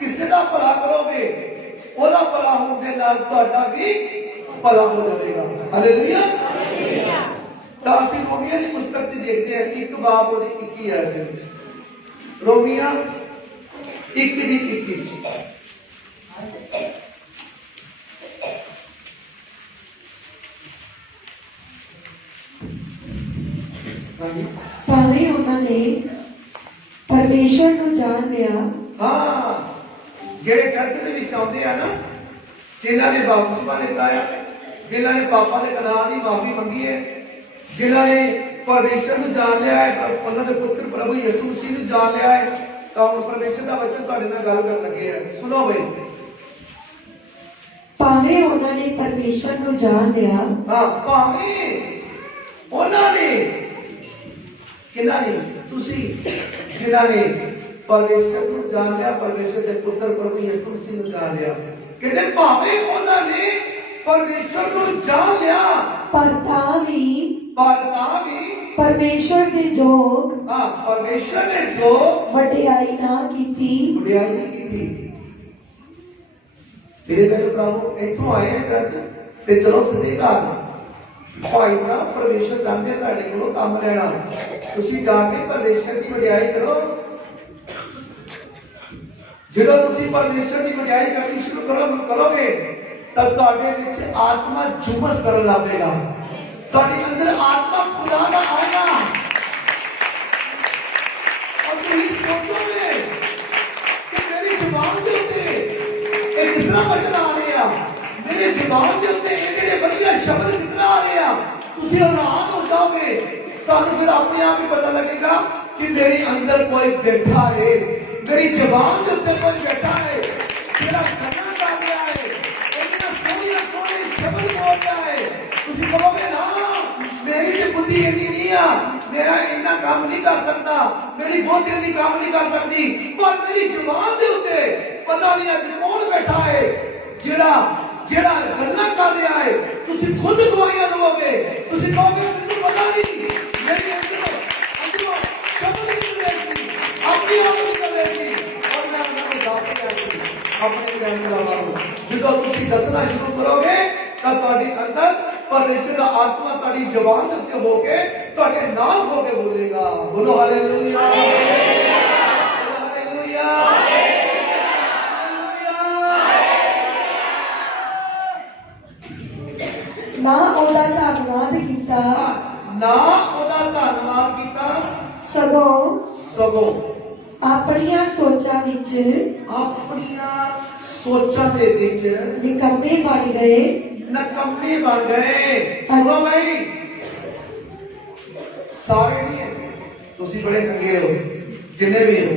ਕਿਸੇ ਦਾ ਭਲਾ ਕਰੋਗੇ, ਉਹਦਾ ਭਲਾ ਹੋਣ ਦੇ ਨਾਲ ਤੁਹਾਡਾ ਵੀ ਭਲਾ ਹੋ ਜਾਵੇਗਾ। ਹਾਲੇਲੂਇਆ। ਤਾਂ ਅਸੀਂ ਰੋਮੀਆਂ ਦੀ ਪੁਸਤਕ 'ਚ ਦੇਖਦੇ ਹਾਂ, 1 ਬਾਬ ਉਹਦੀ 21 ਆਇਤ ਦੇ ਵਿੱਚ, ਰੋਮੀਆਂ 1 ਦੀ 21 ਭਾਵੇਂ ਉਹਨਾਂ ਨੇ ਪਰਮੇਸ਼ਵਰ ਨੂੰ ਜਾਣ ਲਿਆ। ਹਾਂ, ਜਿਹੜੇ ਚਰਚ ਦੇ ਵਿੱਚ ਆਉਂਦੇ ਆ ਨਾ, ਜਿਨ੍ਹਾਂ ਨੇ ਬਪਤਿਸਮਾ ਲਿੱਤਾ ਆ, ਜਿਨ੍ਹਾਂ ਨੇ ਪਾਪਾਂ ਦੇ ਗੁਨਾਹ ਦੀ ਮਾਫੀ ਮੰਗੀ ਹੈ, ਜਿਨ੍ਹਾਂ ਨੇ ਪਰਮੇਸ਼ਰ ਨੂੰ ਜਾਣ ਲਿਆ ਹੈ, ਉਹਨਾਂ ਦੇ ਪੁੱਤਰ ਪ੍ਰਭੂ ਯਿਸੂ ਮਸੀਹ ਨੂੰ ਜਾਣ ਲਿਆ ਹੈ, ਤਾਂ ਹੁਣ ਪਰਮੇਸ਼ਰ ਦਾ ਵਚਨ ਤੁਹਾਡੇ ਨਾਲ ਗੱਲ ਕਰਨ ਲੱਗੇ ਆ। ਸੁਣੋ ਬਈ, ਭਾਵੇਂ ਉਹਨਾਂ ਨੇ ਪਰਮੇਸ਼ਵਰ ਨੂੰ ਜਾਣ ਲਿਆ। ਹਾਂ, ਭਾਵੇਂ ਉਹਨਾਂ ਨੇ, ਕਿਹਨਾਂ ਨੇ? ਤੁਸੀਂ, ਜਿਨ੍ਹਾਂ ਨੇ ਪਰਮੇਸ਼ਰ ਨੂੰ ਜਾਣ ਲਿਆ, ਪਰਮੇਸ਼ਰ ਦੇ ਪੁੱਤਰ ਪ੍ਰਭੂ ਯਿਸੂ ਮਸੀਹ ਨੂੰ ਜਾਣ ਲਿਆ। ਕਹਿੰਦੇ ਭਾਵੇਂ ਉਹਨਾਂ ਨੇ ਪਰਮੇਸ਼ਰ ਨੂੰ ਜਾਣ ਲਿਆ, ਪਰ ਤਾਂ ਵੀ ਪਰਮੇਸ਼ਰ ਦੇ ਜੋਗ, ਪਰਮੇਸ਼ਰ ਨੇ ਜੋ ਵਡਿਆਈ ਨਾ ਕੀਤੀ। ਵਡਿਆਈ ਨਹੀਂ ਕੀਤੀ। ਮੇਰੇ ਭੈਣੋ ਭਰਾਵੋ, ਇੱਥੋਂ ਆਏ ਚਰਚ ਤੇ ਚਲੋ ਸਿੱਧੇ ਘਰ। ਭਾਈ ਸਾਹਿਬ ਪਰਮੇਸ਼ਰ ਚਾਹੁੰਦੇ ਤੁਹਾਡੇ ਕੋਲੋਂ ਕੰਮ ਲੈਣਾ, ਤੁਸੀਂ ਜਾ ਕੇ ਪਰਮੇਸ਼ਰ ਦੀ ਵਡਿਆਈ ਕਰੋ। ਜਦੋਂ ਤੁਸੀਂ ਪਰਮੇਸ਼ਰ ਦੀ ਵਡਿਆਈ ਕਰਨੀ ਸ਼ੁਰੂ ਕਰੋਗੇ ਤਾਂ ਤੁਹਾਡੇ ਵਿੱਚ ਆਤਮਾ ਜੁਮਸ ਕਰਨ ਲੱਗੇਗਾ। ਤੁਹਾਡੇ ਅੰਦਰ ਆਤਮਾ ਖੁਦਾ ਦਾ ਆਏਗਾ ਔਰ ਤੁਸੀਂ ਸੋਚੋਗੇ ਕਿ ਮੇਰੀ ਜ਼ੁਬਾਨ ਦੇ ਉੱਤੇ ਇਹ ਕਿਸ ਤਰ੍ਹਾਂ ਵਚਨ ਆ ਰਹੇ ਆ, ਮੇਰੇ ਜ਼ੁਬਾਨ ਦੇ ਉੱਤੇ ਇਹ ਜਿਹੜੇ ਵਧੀਆ ਸ਼ਬਦ ਕਿਸ ਤਰ੍ਹਾਂ ਆ ਰਹੇ ਆ। ਤੁਸੀਂ ਹੈਰਾਨ ਹੋ ਜਾਓਗੇ। ਤੁਹਾਨੂੰ ਫਿਰ ਆਪਣੇ ਆਪ ਹੀ ਪਤਾ ਲੱਗੇਗਾ ਕਿ ਮੇਰੇ ਅੰਦਰ ਕੋਈ ਬੈਠਾ ਹੈ, ਮੇਰੀ ਜ਼ੁਬਾਨ ਦੇ ਉੱਤੇ ਕੋਈ ਬੈਠਾ ਹੈ ਜਿਹੜਾ ਗੱਲਾਂ ਕਰ ਰਿਹਾ ਹੈ, ਇੰਨੀਆਂ ਸੋਹਣੀਆਂ ਸੋਹਣੇ ਸ਼ਬਦ ਬੋਲ ਰਿਹਾ ਹੈ। ਤੁਸੀਂ ਕਹੋਗੇ ਨਾ, ਮੇਰੀ ਤੇ ਬੁੱਧੀ ਇੰਨੀ ਨਹੀਂ ਆ, ਮੈਂ ਇੰਨਾ ਕੰਮ ਨਹੀਂ ਕਰ ਸਕਦਾ, ਮੇਰੀ ਬੁੱਧੀ ਇੰਨੀ ਕੰਮ ਨਹੀਂ ਕਰ ਸਕਦੀ, ਪਰ ਮੇਰੀ ਜ਼ੁਬਾਨ ਦੇ ਉੱਤੇ ਪਤਾ ਨਹੀਂ ਅੱਜ ਕੌਣ ਬੈਠਾ ਹੈ ਜਿਹੜਾ ਗੱਲਾਂ ਕਰ ਰਿਹਾ ਹੈ। ਤੁਸੀਂ ਖੁਦ ਗਵਾਹੀਆਂ ਦਵੋਗੇ। ਤੁਸੀਂ ਕਹੋਗੇ ਮੈਨੂੰ ਪਤਾ ਨਹੀਂ, ਮੇਰੇ ਅੰਦਰੋਂ ਸ਼ਬਦ ਨਿਕਲ ਰਹੇ ਸੀ, ਆਪਣੀ ਆਪ ਨਿਕਲ ਰਹੇ ਸੀ ਔਰ ਮੈਂ ਉਹਨਾਂ ਨੂੰ ਦੱਸ ਰਿਹਾ ਸੀ ਆਪਣੇ ਰਹਿਮਤ ਨੂੰ। ਜਦੋਂ ਤੁਸੀਂ ਦੱਸਣਾ ਸ਼ੁਰੂ ਕਰੋਗੇ ਤਾਂ ਤੁਹਾਡੇ ਅੰਦਰ ਪਰਮੇਸ਼ਰ ਦਾ ਆਤਮਾ ਤੁਹਾਡੀ ਜ਼ੁਬਾਨ ਦੇ ਉੱਤੇ ਹੋ ਕੇ ਤੁਹਾਡੇ ਨਾਲ ਹੋ ਕੇ ਬੋਲੇਗਾ। ਬੋਲੋ ਹਾਲੇਲੂਇਆ, ਹਾਲੇਲੂਇਆ, ਨਾ ਉਹਦਾ ਧੰਨਵਾਦ ਕੀਤਾ, ਨਾ ਉਹਦਾ ਧੰਨਵਾਦ ਕੀਤਾ, ਸਗੋਂ ਆਪਣੀਆਂ ਸੋਚਾਂ ਵਿੱਚ ਨਿਕੰਮੇ ਬਣ ਗਏ। ਸੁਣੋ ਭਾਈ, ਸਾਰੇ ਨਹੀਂ ਹੈ, ਤੁਸੀਂ ਬੜੇ ਚੰਗੇ ਹੋ ਜਿੰਨੇ ਵੀ ਹੋ,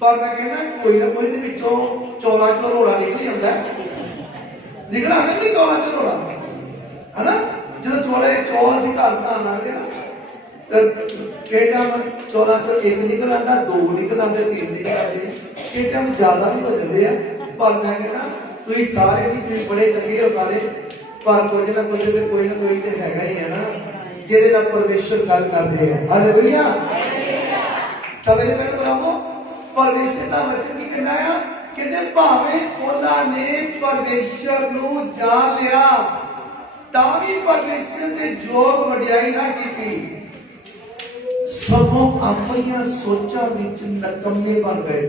ਪਰ ਮੈਂ ਕਹਿੰਦਾ ਕੋਈ ਨਾ ਕੋਈ ਦੇ ਵਿੱਚੋਂ ਚੌਲਾਂ ਚੋਂ ਰੋੜਾ ਨਿਕਲ ਜਾਂਦਾ। ਨਿਕਲ ਆਉਂਦਾ ਨਹੀਂ ਚੌਲਾਂ ਚੋਂ ਰੋੜਾ, ਹਨਾ? ਜਦੋਂ ਚੌਲ ਅਸੀਂ ਘਰ ਬਣਾਉਣ ਲੱਗਦੇ ਨਾ, ਕਿਹੜਾ ਚੌਲਾਂ ਚੋਂ ਇੱਕ ਨਿਕਲ ਆਉਂਦਾ, 2 ਨਿਕਲ ਆਉਂਦੇ, 3 ਨਿਕਲ ਆਉਂਦੇ, ਕਿਹੜਾ ਜ਼ਿਆਦਾ ਵੀ ਹੋ ਜਾਂਦੇ ਆ। ਪਰ ਮੈਂ ਕਹਿੰਦਾ ਤੁਸੀਂ ਸਾਰੇ ਨਹੀਂ, ਤੁਸੀਂ ਬੜੇ ਚੰਗੇ ਹੋ ਸਾਰੇ, ਪਰ ਕੁਝ ਨਾ ਕੁਝ ਤੇ ਕੋਈ ਨਾ ਕੋਈ ਤੇ ਹੈਗਾ ਹੀ ਹੈ ਨਾ ਜਿਹਦੇ ਨਾਲ ਪਰਮੇਸ਼ਰ ਗੱਲ ਕਰਦੇ ਆ। ਹਾਲੇਲੂਇਆ। ਤਾਂ ਮੇਰੇ ਭੈਣ ਭਰਾਵੋ, ਪਰਮੇਸ਼ਰ ਦਾ ਵਚਨ ਕੀ ਕਹਿੰਦਾ ਆ? ਕਹਿੰਦੇ ਭਾਵੇਂ ਉਹਨਾਂ ਨੇ ਪਰਮੇਸ਼ਰ ਨੂੰ ਜਾਣ ਲਿਆ ਤਾਂ ਵੀ ਪਰਮੇਸ਼ਰ ਦੇ ਜੋਗ ਵਡਿਆਈ ਨਾ ਕੀਤੀ, ਸਗੋਂ ਆਪਣੀਆਂ ਸੋਚਾਂ ਵਿੱਚ ਨਕੰਮੇ ਬਣ ਗਏ।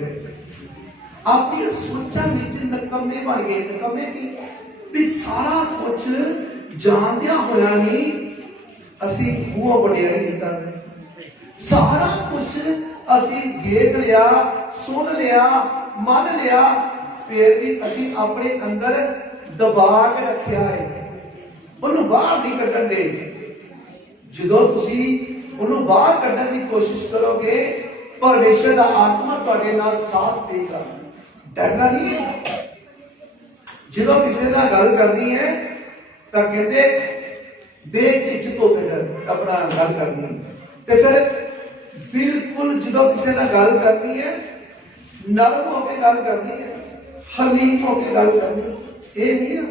ਆਪਣੀਆਂ ਸੋਚਾਂ ਵਿੱਚ ਨਕੰਮੇ ਬਣ ਗਏ। ਨਕੰਮੇ ਕੀ? ਵੀ ਸਾਰਾ ਕੁਝ ਜਾਣਦਿਆਂ ਹੋਇਆ ਨਹੀਂ ਅਸੀਂ ਉਹ ਵਡਿਆਈ ਨਹੀਂ ਕਰ ਰਹੇ। ਸਾਰਾ ਕੁਝ ਅਸੀਂ ਦੇਖ ਲਿਆ, ਸੁਣ ਲਿਆ, ਮੰਨ ਲਿਆ, ਫਿਰ ਵੀ ਅਸੀਂ ਆਪਣੇ ਅੰਦਰ ਦਬਾ ਕੇ ਰੱਖਿਆ ਹੈ, ਉਹਨੂੰ ਬਾਹਰ ਨਹੀਂ ਕੱਢਣ ਦੇ। ਜਦੋਂ ਤੁਸੀਂ ਉਹਨੂੰ ਬਾਹਰ ਕੱਢਣ ਦੀ ਕੋਸ਼ਿਸ਼ ਕਰੋਗੇ, ਪਰਮੇਸ਼ਰ ਦਾ ਆਤਮਾ ਤੁਹਾਡੇ ਨਾਲ ਸਾਥ ਦੇਗਾ। ਡਰਨਾ ਨਹੀਂ ਹੈ। ਜਦੋਂ ਕਿਸੇ ਨਾਲ ਗੱਲ ਕਰਨੀ ਹੈ ਤਾਂ ਕਹਿੰਦੇ ਬੇਝਿਜਕ ਹੋ ਕੇ ਆਪਣਾ ਗੱਲ ਕਰਨੀ ਹੈ, ਤੇ ਫਿਰ ਬਿਲਕੁਲ ਜਦੋਂ ਕਿਸੇ ਨਾਲ ਗੱਲ ਕਰਨੀ ਹੈ ਨਰਮ ਹੋ ਕੇ ਗੱਲ ਕਰਨੀ ਹੈ। ਹਲੀਮ ਹੋ ਕੇ ਗੱਲ ਕਰਨੀ। ਇਹ ਨਹੀਂ ਆ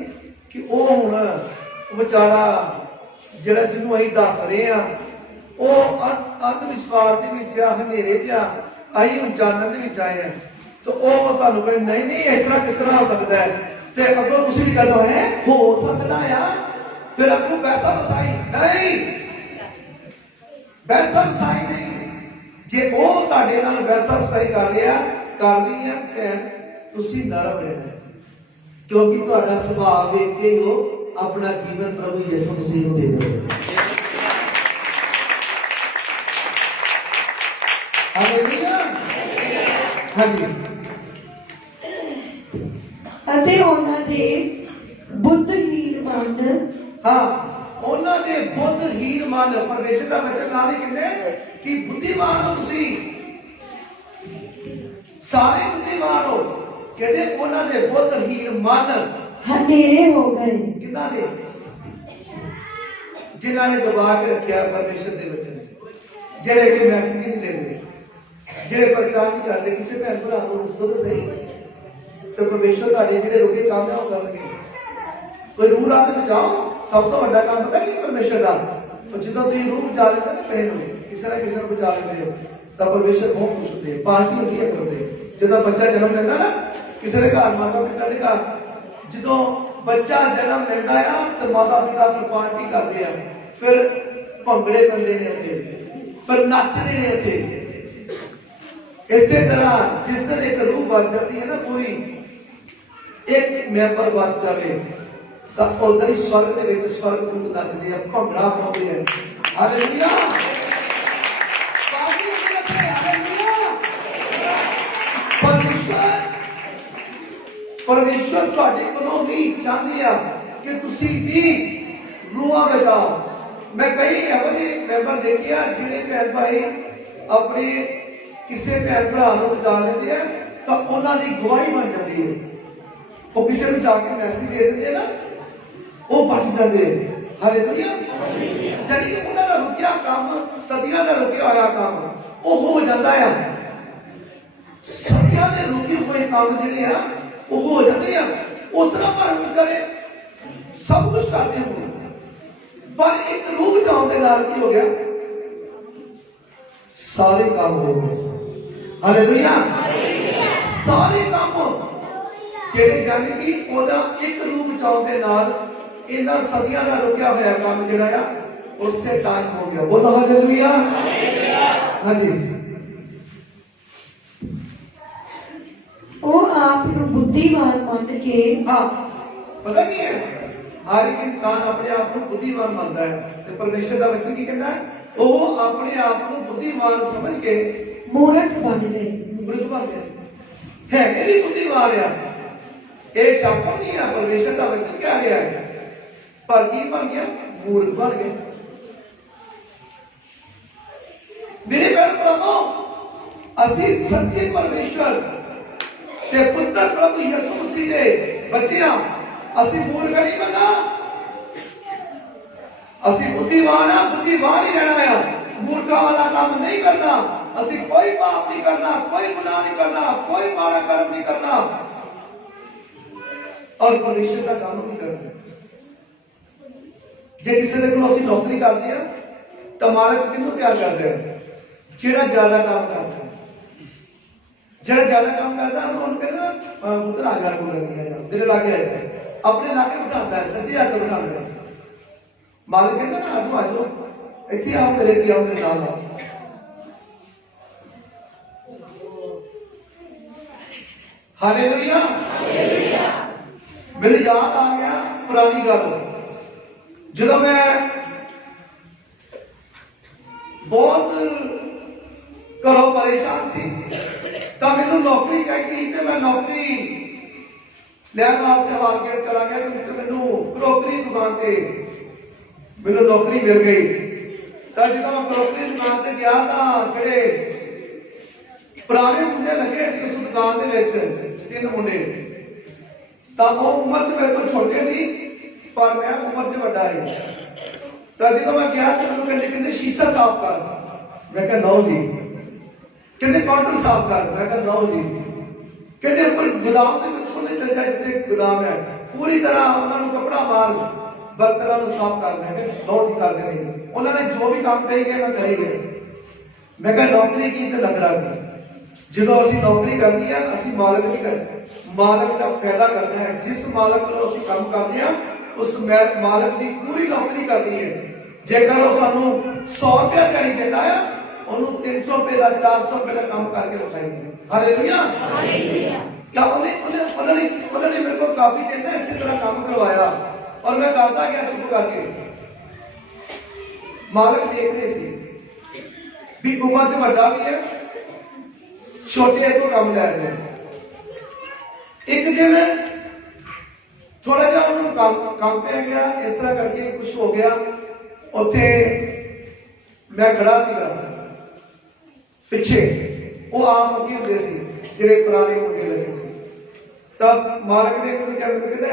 ਕਿ ਉਹ ਹੁਣ ਵਿਚਾਰਾ ਜਿਹੜਾ ਜਿਹਨੂੰ ਅਸੀਂ ਦੱਸ ਰਹੇ ਆ ਉਹ ਅੰਧ ਵਿਸ਼ਵਾਸ ਦੇ ਵਿੱਚ ਆ, ਹਨੇਰੇ 'ਚ ਆ, ਅਸੀਂ ਹੁਣ ਚਾਨਣ ਦੇ ਵਿੱਚ ਆਏ ਆ। ਤੇ ਉਹ ਤੁਹਾਨੂੰ ਕਹਿੰਦੇ ਨਹੀਂ ਨਹੀਂ ਇਸ ਤਰ੍ਹਾਂ ਕਿਸ ਤਰ੍ਹਾਂ ਹੋ ਸਕਦਾ ਹੈ, ਤੇ ਅੱਗੋਂ ਤੁਸੀਂ ਵੀ ਕਹੋ ਹੈ ਹੋ ਸਕਦਾ ਆ, ਫਿਰ ਅੱਗੋਂ ਵੈਸਾ ਵਸਾਈ ਨਹੀਂ, ਵੈਸਾ ਵਸਾਈ ਨਹੀਂ। ਜੇ ਉਹ ਤੁਹਾਡੇ ਨਾਲ ਵੈਸਾ ਵਸਾਈ ਕਰ ਰਿਹਾ ਕਰਨੀ ਹੈ ਭੈਣ, ਤੁਸੀਂ ਨਰਮ ਰਹਿਣਾ, ਕਿਉਂਕਿ ਤੁਹਾਡਾ ਸੁਭਾਅ ਵੇਖ ਕੇ ਉਹ ਆਪਣਾ ਜੀਵਨ ਪ੍ਰਭੂ ਯਿਸੂ ਮਸੀਹ ਨੂੰ ਦੇ ਦੇਵੇ। ਹਾਲੇਲੂਇਆ। ਹਾਂਜੀ। ਅਤੇ ਉਹਨਾਂ ਦੇ ਬੁੱਧਹੀਨ ਮਨ, ਹਾਂ, ਉਹਨਾਂ ਦੇ ਬੁੱਧਹੀਨ ਮਨ, ਪਰਮੇਸ਼ਰ ਦਾ ਵਚਨ ਨਾਲ ਹੀ ਕਹਿੰਦੇ ਕਿ ਬੁੱਧੀਮਾਨ ਹੋ ਤੁਸੀਂ, ਸਾਰੇ ਬੁੱਧੀਮਾਨ ਹੋ। ਕਹਿੰਦੇ ਉਹਨਾਂ ਦੇ ਬੁੱਧਹੀਨ ਮਨ ਹਨੇਰੇ ਹੋ ਗਏ। ਕਿਹਨਾਂ ਦੇ? ਜਿਨ੍ਹਾਂ ਨੇ ਦਬਾ ਕੇ ਰੱਖਿਆ ਪਰਮੇਸ਼ਰ ਦੇ ਵਚਨ, ਜਿਹੜੇ ਕਿ ਮੈਸੇਜ ਨਹੀਂ ਦਿੰਦੇ, ਜਿਹੜੇ ਪ੍ਰਚਾਰ ਨਹੀਂ ਕਰਦੇ ਕਿਸੇ ਭੈਣ ਭਰਾ ਨੂੰ ਦੱਸੋ ਤਾਂ ਸਹੀ। ਤੇ ਪਰਮੇਸ਼ਰ ਤੁਹਾਡੇ ਜਿਹੜੇ ਰੁਕੇ ਕੰਮ ਆ ਉਹ ਕਰਨਗੇ। ਕੋਈ ਰੂਹ ਰਾਤ ਬਚਾਓ, ਸਭ ਤੋਂ ਵੱਡਾ ਕੰਮ ਪਤਾ ਕੀ ਪਰਮੇਸ਼ਰ ਦਾ? ਜਦੋਂ ਤੁਸੀਂ ਰੂਹ ਬਚਾ ਲੈਂਦੇ ਨਾ ਕਿਸੇ ਨੂੰ, ਕਿਸੇ ਨੂੰ ਬਚਾ ਲੈਂਦੇ ਹੋ ਤਾਂ ਪਰਮੇਸ਼ਰ ਬਹੁਤ ਖੁਸ਼ ਹੁੰਦੇ, ਪਾਰਟੀ ਹੁੰਦੀ ਹੈ ਕਰਦੇ। ਜਦੋਂ ਬੱਚਾ ਜਨਮ ਲੈਂਦਾ ਨਾ ਕਿਸੇ ਦੇ ਘਰ, ਮਾਤਾ ਪਿਤਾ ਦੇ ਘਰ, ਜਦੋਂ ਬੱਚਾ ਜਨਮ ਲੈਂਦਾ ਆ ਤੇ ਮਾਤਾ ਪਿਤਾ ਫਿਰ ਪਾਰਟੀ ਕਰਦੇ ਆ, ਫਿਰ ਭੰਗੜੇ ਪੈਂਦੇ ਨੇ ਉੱਥੇ, ਫਿਰ ਨੱਚਦੇ ਨੇ ਉੱਥੇ। ਇਸੇ ਤਰ੍ਹਾਂ ਜਿਸ ਦਿਨ ਇੱਕ ਰੂਹ ਬਚ ਜਾਂਦੀ ਹੈ ਨਾ, ਪੂਰੀ ਇੱਕ ਮੈਂਬਰ ਬਚ ਜਾਵੇ ਤਾਂ ਉਧਰ ਹੀ ਸਵਰਗ ਦੇ ਵਿੱਚ ਸਵਰਗ ਦੂਤ ਨੱਚਦੇ ਆ, ਭੰਗੜਾ ਪਾਉਂਦੇ ਆ। ਹਾਲੇਲੂਇਆ। ਪਾਰਟੀ ਹੁੰਦੀ ਹੈ ਤੇ ਹਾਲੇਲੂਇਆ। ਪਰਮੇਸ਼ਰ ਤੁਹਾਡੇ ਕੋਲੋਂ ਵੀ ਚਾਹੁੰਦੇ ਆ ਕਿ ਤੁਸੀਂ ਵੀ ਰੂਹਾਂ ਬਚਾਓ। ਮੈਂ ਕਈ ਇਹੋ ਜਿਹੇ ਮੈਂਬਰ ਦੇਖੇ ਆ ਜਿਹੜੇ ਭੈਣ ਭਾਈ ਆਪਣੇ ਕਿਸੇ ਭੈਣ ਭਰਾ ਨੂੰ ਬਚਾ ਲੈਂਦੇ ਆ ਤਾਂ ਉਹਨਾਂ ਦੀ ਗਵਾਹੀ ਬਣ ਜਾਂਦੀ ਹੈ। ਉਹ ਕਿਸੇ ਨੂੰ ਜਾ ਕੇ ਮੈਸੇਜ ਦੇ ਦਿੰਦੇ ਨਾ, ਉਹ ਬਚ ਜਾਂਦੇ। ਹਾਲੇਲੂਇਆ। ਜਾਨੀ ਕਿ ਉਹਨਾਂ ਦਾ ਰੁਕਿਆ ਕੰਮ, ਸਦੀਆਂ ਦਾ ਰੁਕਿਆ ਹੋਇਆ ਕੰਮ ਉਹ ਹੋ ਜਾਂਦਾ ਆ। ਸਦੀਆਂ ਦੇ ਰੁਕੇ ਹੋਏ ਕੰਮ ਜਿਹੜੇ ਆ ਉਹ ਹੋ ਜਾਂਦੇ ਆ। ਉਸ ਤਰ੍ਹਾਂ ਪਰ ਵਿਚਾਰੇ ਸਭ ਕੁਝ ਕਰਦੇ ਹੋ, ਪਰ ਇੱਕ ਰੂਹ ਬਚਾਉਣ ਦੇ ਨਾਲ ਕੀ ਹੋ ਗਿਆ? ਸਾਰੇ ਕੰਮ ਹੋ ਗਏ। ਹਾਲੇਲੂਇਆ। ਸਾਰੇ ਕੰਮ ਜਿਹੜੇ ਜਾਨੀ ਕਿ ਉਹਦਾ ਇੱਕ ਰੂਹ ਬਚਾਉਣ ਦੇ ਨਾਲ ਇਹਨਾਂ ਸਦੀਆਂ ਦਾ ਰੁਕਿਆ ਹੋਇਆ ਕੰਮ ਜਿਹੜਾ ਆ ਉਸੇ ਟਾਈਮ ਹੋ ਗਿਆ। ਬੋਲੋ ਹਾਲੇਲੂਇਆ। ਹਾਂਜੀ। ਉਹ ਆਪ ਨੂੰ ਬੁੱਧੀਮਾਨ ਮੰਨ ਕੇ, ਹਾਂ, ਪਤਾ ਕੀ ਹੈ, ਹਰ ਇੱਕ ਇਨਸਾਨ ਆਪਣੇ ਆਪ ਨੂੰ ਬੁੱਧੀਮਾਨ ਮੰਨਦਾ ਹੈ ਤੇ ਪਰਮੇਸ਼ਰ ਦਾ ਵਚਨ ਕੀ ਕਹਿੰਦਾ ਹੈ? ਉਹ ਆਪਣੇ ਆਪ ਨੂੰ ਬੁੱਧੀਮਾਨ ਸਮਝ ਕੇ ਮੂਰਖ ਬਣ ਗਏ। ਮੂਰਖ ਬਣ ਗਏ। ਹੈਗੇ ਵੀ ਬੁੱਧੀਮਾਨ ਆ, ਇਹ ਸ਼ੱਕ ਨਹੀਂ ਆ। ਪਰਮੇਸ਼ਰ ਦਾ ਵਚਨ ਕਿਹਾ ਗਿਆ ਹੈ, ਪਰ ਕੀ ਬਣ ਗਿਆ? ਮੂਰਖ ਬਣ ਗਏ। ਮੇਰੇ ਭੈਣ ਭਰਾਵੋ, ਅਸੀਂ ਸੱਚੇ ਪਰਮੇਸ਼ਰ ਤੇ ਪੁੱਤਰ ਪ੍ਰਭੂ ਯਿਸੂ ਮਸੀਹ ਦੇ ਬੱਚੇ ਆ। ਅਸੀਂ ਮੂਰਖ ਨਹੀਂ ਬਣਨਾ, ਅਸੀਂ ਬੁੱਧੀਮਾਨ ਆ। ਬੁੱਧੀਮਾਨ ਹੀ ਰਹਿਣਾ ਆ, ਮੂਰਖਾਂ ਵਾਲਾ ਕੰਮ ਨਹੀਂ ਕਰਨਾ। ਅਸੀਂ ਕੋਈ ਪਾਪ ਨਹੀਂ ਕਰਨਾ, ਕੋਈ ਗੁਨਾਹ ਨਹੀਂ ਕਰਨਾ, ਕੋਈ ਮਾੜਾ ਕਰਮ ਨਹੀਂ ਕਰਨਾ, ਔਰ ਪਰਮੇਸ਼ਰ ਦਾ ਕੰਮ ਵੀ ਕਰਨਾ। ਜੇ ਕਿਸੇ ਦੇ ਕੋਲ ਅਸੀਂ ਨੌਕਰੀ ਕਰਦੇ ਆ ਤਾਂ ਮਾਲਕ ਕਿਹਨੂੰ ਪਿਆਰ ਕਰਦੇ ਆ? ਜਿਹੜਾ ਜ਼ਿਆਦਾ ਕੰਮ ਕਰਦਾ। ਜਿਹੜਾ ਜ਼ਿਆਦਾ ਕੰਮ ਕਰਦਾ ਉਹਨੂੰ ਕਹਿੰਦੇ ਨਾ ਪੁੱਤਰ ਆ ਜਾ, ਕੋਲ ਲੱਗੀ ਆ, ਤੇਰੇ ਲਾਗੇ ਆ ਜਾ, ਆਪਣੇ ਲਾਗੇ ਬਿਠਾਉਂਦਾ ਹੈ, ਸੱਜੇ ਹੱਥ ਬਿਠਾਉਂਦਾ ਹੈ। ਮਾਲਕ ਕਹਿੰਦਾ ਨਾ ਤੂੰ ਆ ਜਾਓ, ਇੱਥੇ ਆਓ, ਮੇਰੇ ਕੀ ਆਓ, ਮੇਰੇ ਨਾਲ ਆਓ। ਹਾਲੇਲੂਇਆ। ਮੈਨੂੰ ਯਾਦ ਆ ਗਿਆ ਪੁਰਾਣੀ ਗੱਲ, ਜਦੋਂ ਮੈਂ ਬਹੁਤ ਘਰੋਂ ਪਰੇਸ਼ਾਨ ਸੀ ਤਾਂ ਮੈਨੂੰ ਨੌਕਰੀ ਚਾਹੀਦੀ ਤੇ ਮੈਂ ਨੌਕਰੀ ਲੈਣ ਵਾਸਤੇ ਮਾਰਕੀਟ ਚਲਾ ਗਿਆ, ਕਿਉਂਕਿ ਮੈਨੂੰ ਕਰੋਕਰੀ ਦੁਕਾਨ ਤੇ ਮੈਨੂੰ ਨੌਕਰੀ ਮਿਲ ਗਈ। ਤਾਂ ਜਦੋਂ ਮੈਂ ਕਰੋਕਰੀ ਦੁਕਾਨ ਤੇ ਗਿਆ ਤਾਂ ਜਿਹੜੇ ਪੁਰਾਣੇ ਮੁੰਡੇ ਲੱਗੇ ਸੀ ਉਸ ਦੁਕਾਨ ਦੇ ਵਿੱਚ, 3 ਮੁੰਡੇ, ਤਾਂ ਉਹ ਉਮਰ 'ਚ ਮੇਰੇ ਤੋਂ ਛੋਟੇ ਸੀ ਪਰ ਮੈਂ ਉਮਰ 'ਚ ਵੱਡਾ ਸੀ। ਤਾਂ ਜਦੋਂ ਮੈਂ ਗਿਆ ਤਾਂ ਮੈਨੂੰ ਕਹਿੰਦੇ ਸ਼ੀਸ਼ਾ ਸਾਫ਼ ਕਰ। ਮੈਂ ਕਿਹਾ ਲਓ ਜੀ। ਕਹਿੰਦੇ ਕਾਊਂਟਰ ਸਾਫ਼ ਕਰ। ਮੈਂ ਕਿਹਾ ਲਓ ਜੀ। कहते ऊपर गोदाम के खोले चल जाए जितने गोदाम है पूरी तरह उन्होंने कपड़ा मार बर्तनों साफ कर देंगे बहुत ही कर देंगे उन्होंने जो भी काम कही गए मैं करी गए मैं कहा नौकरी की तो लग रहा कि जो असं नौकरी करनी है असं मालक नहीं कर मालक का फायदा करना है जिस मालक को असं काम करते हैं उस मालक की पूरी नौकरी करनी है जेकर वो सानू 100 रुपया दिहाड़ी देता है उन्होंने 300 रुपये का 400 रुपये का काम करके उठाइए हालेलुया क्या उन्होंने मेरे को काफी दिन ना इसी तरह काम करवाया और मैं करता गया चुप करके मालक देख रहे सी भी उम्र से बड़ा भी है छोटे को काम ले रहे एक दिन थोड़ा जा उन्होंने काम पे गया इस तरह करके कुछ हो गया उत्थे मैं खड़ा सीगा पिछे वो आम मुंडे होंगे सी जेडे पुराने मुंडे लगे सी तब मालक ने मुझे क्या कहते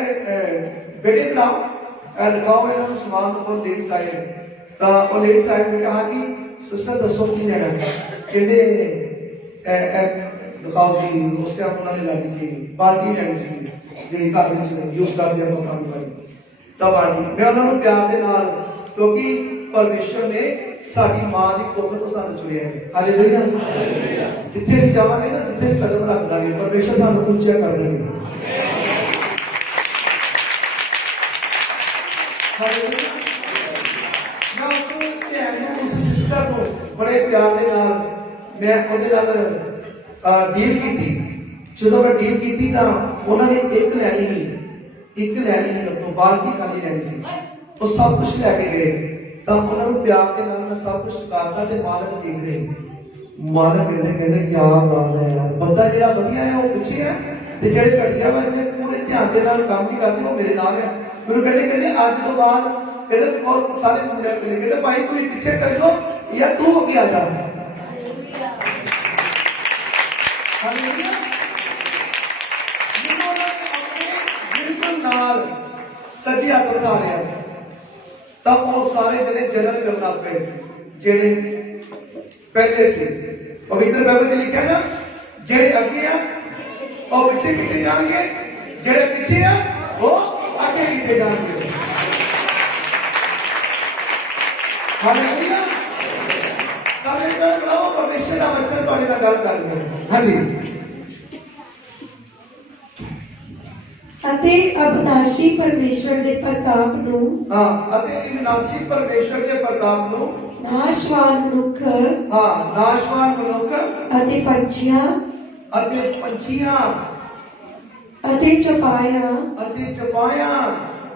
बेटे दिखाओ दिखाओ इन्होंने समान तो लेडीज आए हैं तो वो लेडीज आए ने कहा कि सिस्टर दसो की लेना कहते दिखाओ जी उस टाइम उन्होंने लैनी सी पार्टी लैनी सी जी घर में यूज करते हैं पुरानी वाली तब पार्टी मैं उन्होंने प्यार के नाल क्योंकि परमेश्वर ने साडी मां की कुख तो सानू चुनिया है हालेलुया जिथे भी जावांगे ना जिथे भी कदम रख दांगे परमेश्वर सानू ऊंचा कर देंगे हालेलुया मैं उस भैन नूं उस सिस्टर नूं बड़े प्यार के नाल मैं उहदे नाल डील कीती ਜਦੋਂ मैं डील कीती ਤਾਂ ਉਹਨਾਂ ਨੇ ਇੱਕ ਲੈਣੀ ਸੀ ਉਤੋਂ ਬਾਲਟੀ ਖਾਲੀ ਲੈਣੀ ਸੀ ਉਹ ਸਭ ਕੁਝ ਲੈ ਕੇ ਗਏ ਤਾਂ ਉਹਨਾਂ ਨੂੰ ਪਿਆਰ ਦੇ ਨਾਲ ਮੈਂ ਸਭ ਕੁਝ ਕਰਦਾ ਤੇ ਮਾਲਕ ਦੇਖ ਰਹੇ ਮਾਲਕ ਕਹਿੰਦੇ ਕੀ ਬਾਤ ਹੈ ਯਾਰ ਬੰਦਾ ਜਿਹੜਾ ਵਧੀਆ ਹੈ ਉਹ ਪਿੱਛੇ ਹੈ ਤੇ ਜਿਹੜੇ ਘਟੀਆ ਵਾ ਇਹਨੇ ਪੂਰੇ ਧਿਆਨ ਦੇ ਨਾਲ ਕੰਮ ਨਹੀਂ ਕਰਦੇ ਉਹ ਮੇਰੇ ਨਾਲ ਹੈ ਮੈਨੂੰ ਕਹਿੰਦੇ ਅੱਜ ਤੋਂ ਬਾਅਦ ਕਹਿੰਦੇ ਬਹੁਤ ਸਾਰੇ ਮੁੰਡੇ ਕਹਿੰਦੇ ਭਾਈ ਤੂੰ ਪਿੱਛੇ ਕਰ ਜੋ ਜਾਂ ਤੂੰ ਅੱਗੇ ਆ ਜਾ ਹਾਲੇਲੂਇਆ बिल्कुल नाल सजी हथ बना लिया तब वो सारे जने जलन करना पे जेड़े पहले से पवित्र बाइबल में लिखा है ना जेड़े अगे आ और पीछे किते जाएंगे जेड़े पीछे आ वो आगे किते जाएंगे हालेलुया तब मेरे को बुलाओ परमेश्वर का वचन ਤੁਹਾਡੇ ਨਾਲ ਗੱਲ ਕਰ ਰਿਹਾ ਹੈ ਹਾਂਜੀ ਅਤੇ ਅਬਨਾਸ਼ੀ ਪਰਮੇਸ਼ਵਰ ਦੇ ਪ੍ਰਤਾਪ ਨੂੰ ਅਤੇ ਅਬਨਾਸ਼ੀ ਪਰਮੇਸ਼ਵਰ ਦੇ ਪ੍ਰਤਾਪ ਨੂੰ ਨਾਸ਼ਵਾਨ ਮਨੁੱਖ ਨਾਸ਼ਵਾਨ ਮਨੁੱਖ ਅਤੇ ਪੰਛੀਆਂ ਅਤੇ ਚਪਾਇਆ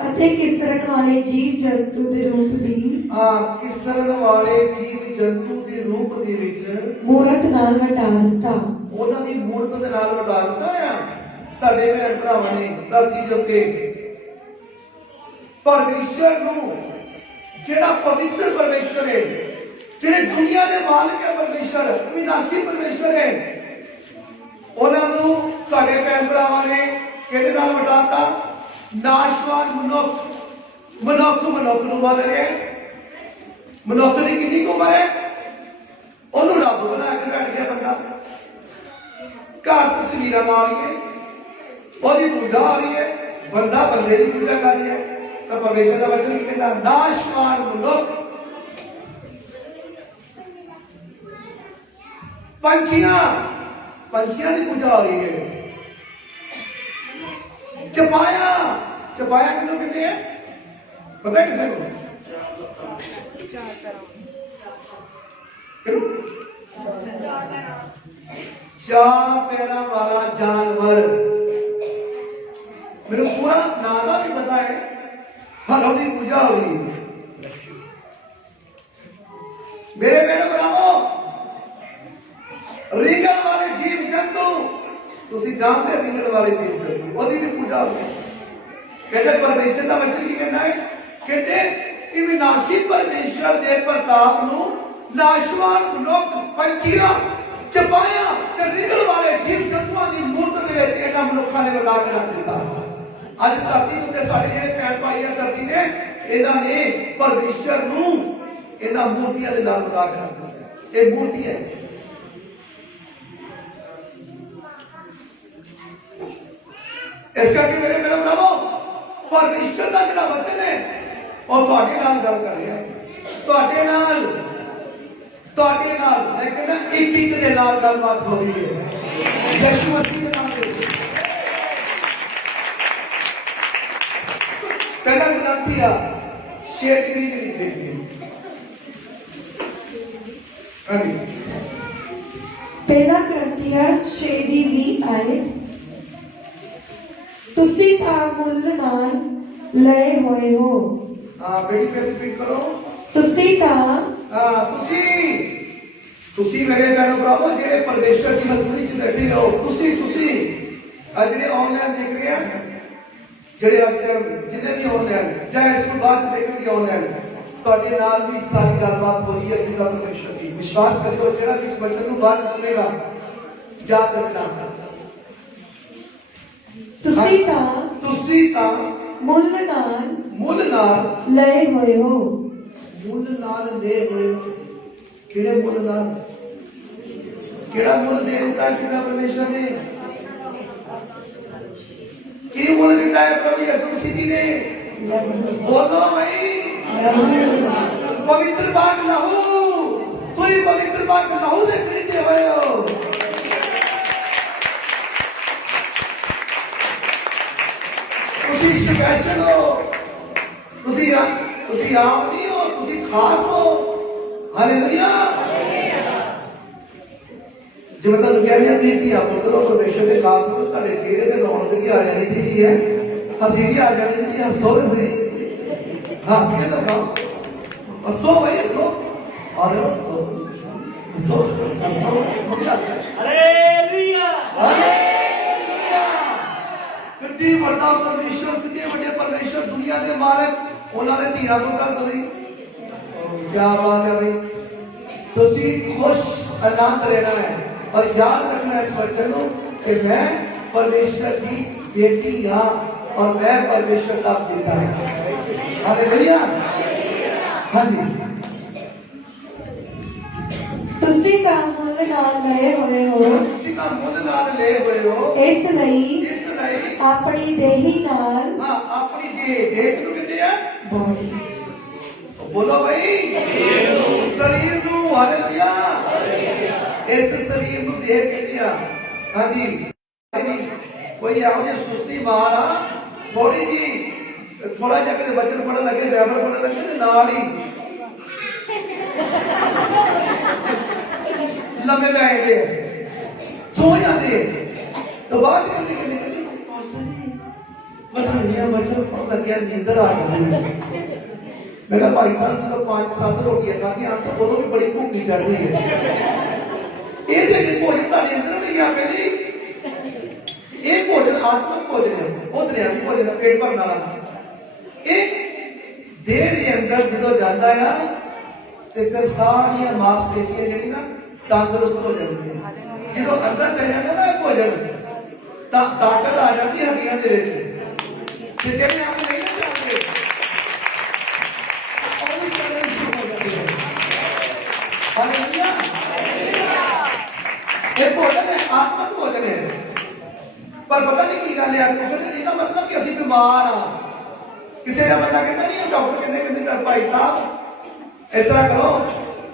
ਅਤੇ ਕਿਸਰਨ ਵਾਲੇ ਜੀਵ ਜੰਤੂ ਦੇ ਰੂਪ ਦੀ ਕਿਸਰਨ ਵਾਲੇ ਜੀਵ ਜੰਤੂ ਦੇ ਰੂਪ ਦੇ ਵਿੱਚ ਮੂਰਤ ਨਾਲ ਹਟਾ ਦਿੱਤਾ ਉਹਨਾਂ ਦੀ ਮੂਰਤ ਦੇ ਨਾਲ ਹਟਾ ਦਿੱਤਾ ਆ ਸਾਡੇ ਭੈਣ ਭਰਾਵਾਂ ਨੇ ਧਰਤੀ ਦੇ ਉੱਤੇ ਪਰਮੇਸ਼ਰ ਨੂੰ ਜਿਹੜਾ ਪਵਿੱਤਰ ਪਰਮੇਸ਼ਰ ਹੈ ਜਿਹੜੇ ਦੁਨੀਆ ਦੇ ਮਾਲਕ ਹੈ ਪਰਮੇਸ਼ਰ ਅਵਿਨਾਸ਼ੀ ਪਰਮੇਸ਼ਰ ਹੈ ਉਹਨਾਂ ਨੂੰ ਸਾਡੇ ਭੈਣ ਭਰਾਵਾਂ ਨੇ ਕਿਹਦੇ ਨਾਲ ਵਟਾਤਾ ਨਾਸ਼ਵਾਨ ਮਨੁੱਖ ਨੂੰ ਮੰਨ ਰਹੇ ਮਨੁੱਖ ਦੀ ਕਿੰਨੀ ਉਮਰ ਹੈ ਉਹਨੂੰ ਰੱਬ ਬਣਾ ਕੇ ਬੈਠ ਗਿਆ ਬੰਦਾ ਘਰ ਤਸਵੀਰਾਂ ਲਾ ਲਈਏ ਉਹਦੀ ਪੂਜਾ ਹੋ ਰਹੀ ਹੈ ਬੰਦਾ ਬੰਦੇ ਦੀ ਪੂਜਾ ਕਰ ਰਿਹਾ ਤਾਂ ਪਰਮੇਸ਼ਰ ਦਾ ਵਚਨ ਕੀ ਕਹਿੰਦਾ ਨਾਸ਼ਵਾਨ ਮਨੁੱਖ ਪੰਛੀਆਂ ਦੀ ਪੂਜਾ ਹੋ ਰਹੀ ਹੈ ਚਪਾਇਆ ਕਿਹਨੂੰ ਕਹਿੰਦੇ ਆ ਪਤਾ ਕਿਸੇ ਨੂੰ ਚਾਰ ਪੈਰਾਂ ਵਾਲਾ ਜਾਨਵਰ मेरे पूरा नाम भी पता है फलों की पूजा हो रही है मेरे भरावो रींगण वाले जीव जंतु तुसी जानते रींगण वाले जीव जंतु ओदी भी पूजा हो रही कहते परमेश्वर का वचन की कहना है कहते कि विनाशी परमेश्वर दे प्रताप ਨੂੰ ਨਾਸ਼ਵਾਨ ਮਨੁੱਖ ਪੰਛੀਆਂ ਚਪਾਇਆ ਤੇ ਰੀਂਗਣ ਵਾਲੇ ਜੀਵ ਜੰਤੂਆਂ ਦੀ ਮੂਰਤ ਦੇ ਵਿੱਚ ਇਹਨਾਂ ਮਨੁੱਖਾਂ ਨੇ ਵਡਾ ਕੇ ਰੱਖ ਦਿੱਤਾ ਅੱਜ ਧਰਤੀ ਉੱਤੇ ਸਾਡੇ ਜਿਹੜੇ ਭੈਣ ਭਾਈ ਆ ਧਰਤੀ ਦੇ ਇਹਨਾਂ ਨੇ ਪਰਮੇਸ਼ਰ ਨੂੰ ਇਹਨਾਂ ਮੂਰਤੀਆਂ ਦੇ ਨਾਲ ਮਿਲਾ ਕੇ ਰੱਖ ਦਿੱਤਾ ਇਹ ਮੂਰਤੀ ਹੈ ਇਸ ਕਰਕੇ ਮੇਰੇ ਭਰਾਵੋ, ਪਰਮੇਸ਼ਰ ਦਾ ਜਿਹੜਾ ਵਚਨ ਹੈ ਉਹ ਤੁਹਾਡੇ ਨਾਲ ਗੱਲ ਕਰ ਰਿਹਾ ਹੈ। ਤੁਹਾਡੇ ਨਾਲ ਮੈਂ ਕਹਿੰਦਾ ਇੱਕ ਦੇ ਨਾਲ ਗੱਲਬਾਤ ਹੋ ਰਹੀ ਹੈ ਯਿਸੂ ਮਸੀਹ ਦੇ ਨਾਮ ਦੇ ਵਿੱਚ। ਪਹਿਲਾ ਗਲਾਤੀਆ 6:20 ਦੇ ਵਿੱਚ ਦੇਖੀਏ। ਹਾਂਜੀ, ਪਹਿਲਾ ਗਲਾਤੀਆ 6:20 ਆਏ, ਤੁਸੀਂ ਤਾਂ ਮੁੱਲ ਨਾਲ ਲਏ ਹੋਏ ਹੋ। ਹਾਂ ਬੇਟੀ ਫਿਰ ਰਿਪੀਟ ਕਰੋ। ਤੁਸੀਂ ਤਾਂ ਤੁਸੀਂ ਮੇਰੇ ਭਰਾਵੋ ਜਿਹੜੇ ਪਰਮੇਸ਼ਰ ਦੀ ਹਜ਼ੂਰੀ 'ਚ ਬੈਠੇ ਹੋ, ਤੁਸੀਂ ਜਿਹੜੇ ਆਨਲਾਈਨ ਦੇਖ ਰਹੇ ਆ, ਜਿਹੜੇ ਜਿਹਨੇ ਵੀ ਆਨਲਾਈਨ ਜਾਂ ਇਸ ਨੂੰ ਬਾਅਦ 'ਚ ਦੇਖਣਗੇ ਆਨਲਾਈਨ, ਤੁਹਾਡੇ ਨਾਲ ਵੀ ਸਾਰੀ ਗੱਲਬਾਤ ਹੋ ਰਹੀ ਹੈ ਪਿਤਾ ਪਰਮੇਸ਼ਰ ਦੀ। ਵਿਸ਼ਵਾਸ ਕਰਿਓ, ਜਿਹੜਾ ਵੀ ਇਸ ਵਚਨ ਨੂੰ ਬਾਅਦ 'ਚ ਸੁਣੇਗਾ ਯਾਦ ਰੱਖਣਾ, ਤੁਸੀਂ ਤਾਂ ਮੁੱਲ ਨਾਲ ਲਏ ਹੋਏ ਹੋ। ਮੁੱਲ ਨਾਲ ਲਏ ਹੋਏ ਹੋ। ਕਿਹੜੇ ਮੁੱਲ ਨਾਲ? ਕਿਹੜਾ ਮੁੱਲ ਦੇ ਦਿੱਤਾ ਪਿਤਾ ਪਰਮੇਸ਼ਰ ਨੇ? ਕੀ ਮੁੱਲ ਦਿੱਤਾ ਹੈ ਪ੍ਰਭੂ ਯਿਸੂ ਮਸੀਹ ਨੇ? ਬੋਲੋ ਭਾਈ। ਪਵਿੱਤਰ ਬਾਗ ਲਹੂ, ਤੁਸੀਂ ਪਵਿੱਤਰ ਬਾਗ ਲਹੂ ਦੇ ਖਰੀਦੇ ਹੋਏ ਹੋ। ਤੁਸੀਂ ਸਪੈਸ਼ਲ ਹੋ, ਤੁਸੀਂ ਆਮ ਨਹੀਂ ਹੋ, ਤੁਸੀਂ ਖਾਸ ਹੋ। ਹਾਲੇਲੂਇਆ। ਜਿਵੇਂ ਤੁਹਾਨੂੰ ਕਹਿ ਰਿਹਾ ਸੀ ਕਿ ਆਪੋ ਕਰੋ ਪਰਮੇਸ਼ਰ ਦੇ ਖਾਸ ਹੋ, ਤੁਹਾਡੇ ਚਿਹਰੇ ਤੇ ਰੌਣਕ ਜੀ ਆ ਜਾਣੀ ਚਾਹੀਦੀ ਹੈ, ਹੱਸੀ ਵੀ ਆ ਜਾਣੀ ਚਾਹੀਦੀ ਹੈ। ਹੱਸੋ ਤੇ ਹੱਸ ਕੇ ਦਿਖਾਓ, ਹੱਸੋ ਭਾਈ ਹੱਸੋ। ਹੱਸੋ ਹਾਲੇਲੂਇਆ। ਕਿੰਨੀ ਵੱਡਾ ਪਰਮੇਸ਼ਰ, ਕਿੰਨੇ ਵੱਡੇ ਪਰਮੇਸ਼ਰ, ਦੁਨੀਆ ਦੇ ਮਾਲਕ, ਉਹਨਾਂ ਦੇ ਧੀਆਂ ਪੁੱਤਰ ਤੁਸੀਂ। क्या बात है भाई। ਤੁਸੀਂ ਖੁਸ਼ ਆਨੰਦ ਰਹਿਣਾ ਹੈ ਔਰ ਯਾਦ ਰੱਖਣਾ ਇਸ ਵਚਨ ਨੂੰ ਕਿ ਮੈਂ ਪਰਮੇਸ਼ਰ ਦੀ ਬੇਟੀ ਹਾਂ ਔਰ ਮੈਂ ਪਰਮੇਸ਼ਰ ਦਾ ਬੇਟਾ ਹਾਂ। ਹਾਲੇਲੂਇਆ। ਹਾਂਜੀ, ਤੁਸੀਂ ਤਾਂ ਮੁੱਲ ਨਾਲ ਲਏ ਹੋਏ ਹੋ। ਤੁਸੀਂ ਤਾਂ ਮੁੱਲ ਨਾਲ ਲਏ ਹੋਏ ਹੋ। ਇਸ ਲਈ ਆਪਣੀ ਦੇਹੀ ਨਾਲ, ਆਪਣੀ ਦੇਹ ਨੂੰ ਕਹਿੰਦੇ ਆ ਬੋਡੀ। ਬੋਲੋ ਭਾਈ, ਸਰੀਰ ਨੂੰ। ਹਾਲੇਲੂਇਆ। ਇਸ ਸਰੀਰ ਨੂੰ ਦੇਹ ਕਹਿੰਦੇ ਆ। ਹਾਂਜੀ, ਕੋਈ ਇਹੋ ਜਿਹੀ ਸੁਸਤੀ ਮਾਰ ਆ, ਥੋੜੀ ਜੀ, ਥੋੜਾ ਜਿਹਾ ਕਿਤੇ ਵਚਨ ਪੜਨ ਲੱਗੇ, ਬਾਈਬਲ ਪੜਨ ਲੱਗੇ ਤੇ ਨਾਲ ਹੀ ਲੰਮੇ ਪੈ ਜਾਂਦੇ, ਸੋ ਜਾਂਦੇ। तो बात करने के लिए पास्टर जी पता नहीं वचन पढ़ लग गया, नींदर आ गई। मैं कहा भाई साहब जो 5-7 रोटियां खाती हैं तो उदों भी बड़ी भूखी चढ़ गई है। ये देखिए भोजन ਤੁਹਾਡੇ ਅੰਦਰ ਨਹੀਂ ਆ ਪੈਂਦੀ। ਇਹ ਭੋਜਨ ਆਤਮਿਕ ਭੋਜਨ ਹੈ, ਉਹ ਦੁਨਿਆਵੀ ਭੋਜਨ ਪੇਟ ਭਰਨ ਵਾਲਾ। ਇਹ ਦੇਹ ਦੇ ਅੰਦਰ ਜਦੋਂ ਜਾਂਦਾ ਆ ਤੇ ਫਿਰ ਸਾਰੀਆਂ ਮਾਸਪੇਸ਼ੀਆਂ ਜਿਹੜੀ ਨਾ ਤੰਦਰੁਸਤ ਹੋ ਜਾਂਦੀਆਂ। ਜਦੋਂ ਅੰਦਰ ਚਲ ਜਾਂਦਾ ਨਾ ਇਹ ਭੋਜਨ ਤਾਂ ਤਾਕਤ ਆ ਜਾਂਦੀ ਹੱਡੀਆਂ ਦੇ ਵਿੱਚ। ਤੇ ਜਿਹੜੇ ਆਪ ਨਹੀਂ ਨਾ ਚੱਲਦੇ ਉਹ ਵੀ ਚੱਲਣ ਸ਼ੁਰੂ ਹੋ ਜਾਂਦੇ ਹਨ। ਹਾਲੇਲੂਇਆ। ਇਹ ਭੋਜਨ ਹੈ, ਆਤਮਿਕ ਭੋਜਨ ਹੈ। ਪਰ ਪਤਾ ਨਹੀਂ ਕੀ ਗੱਲ ਹੈ, ਇਹਦਾ ਮਤਲਬ ਕਿ ਅਸੀਂ ਬਿਮਾਰ ਆ। ਕਿਸੇ ਦਾ ਬੱਚਾ ਕਹਿੰਦਾ ਨਹੀਂ, ਡਾਕਟਰ ਕਹਿੰਦੇ ਡਾਕਟਰ ਭਾਈ ਸਾਹਿਬ ਇਸ ਤਰ੍ਹਾਂ ਕਰੋ,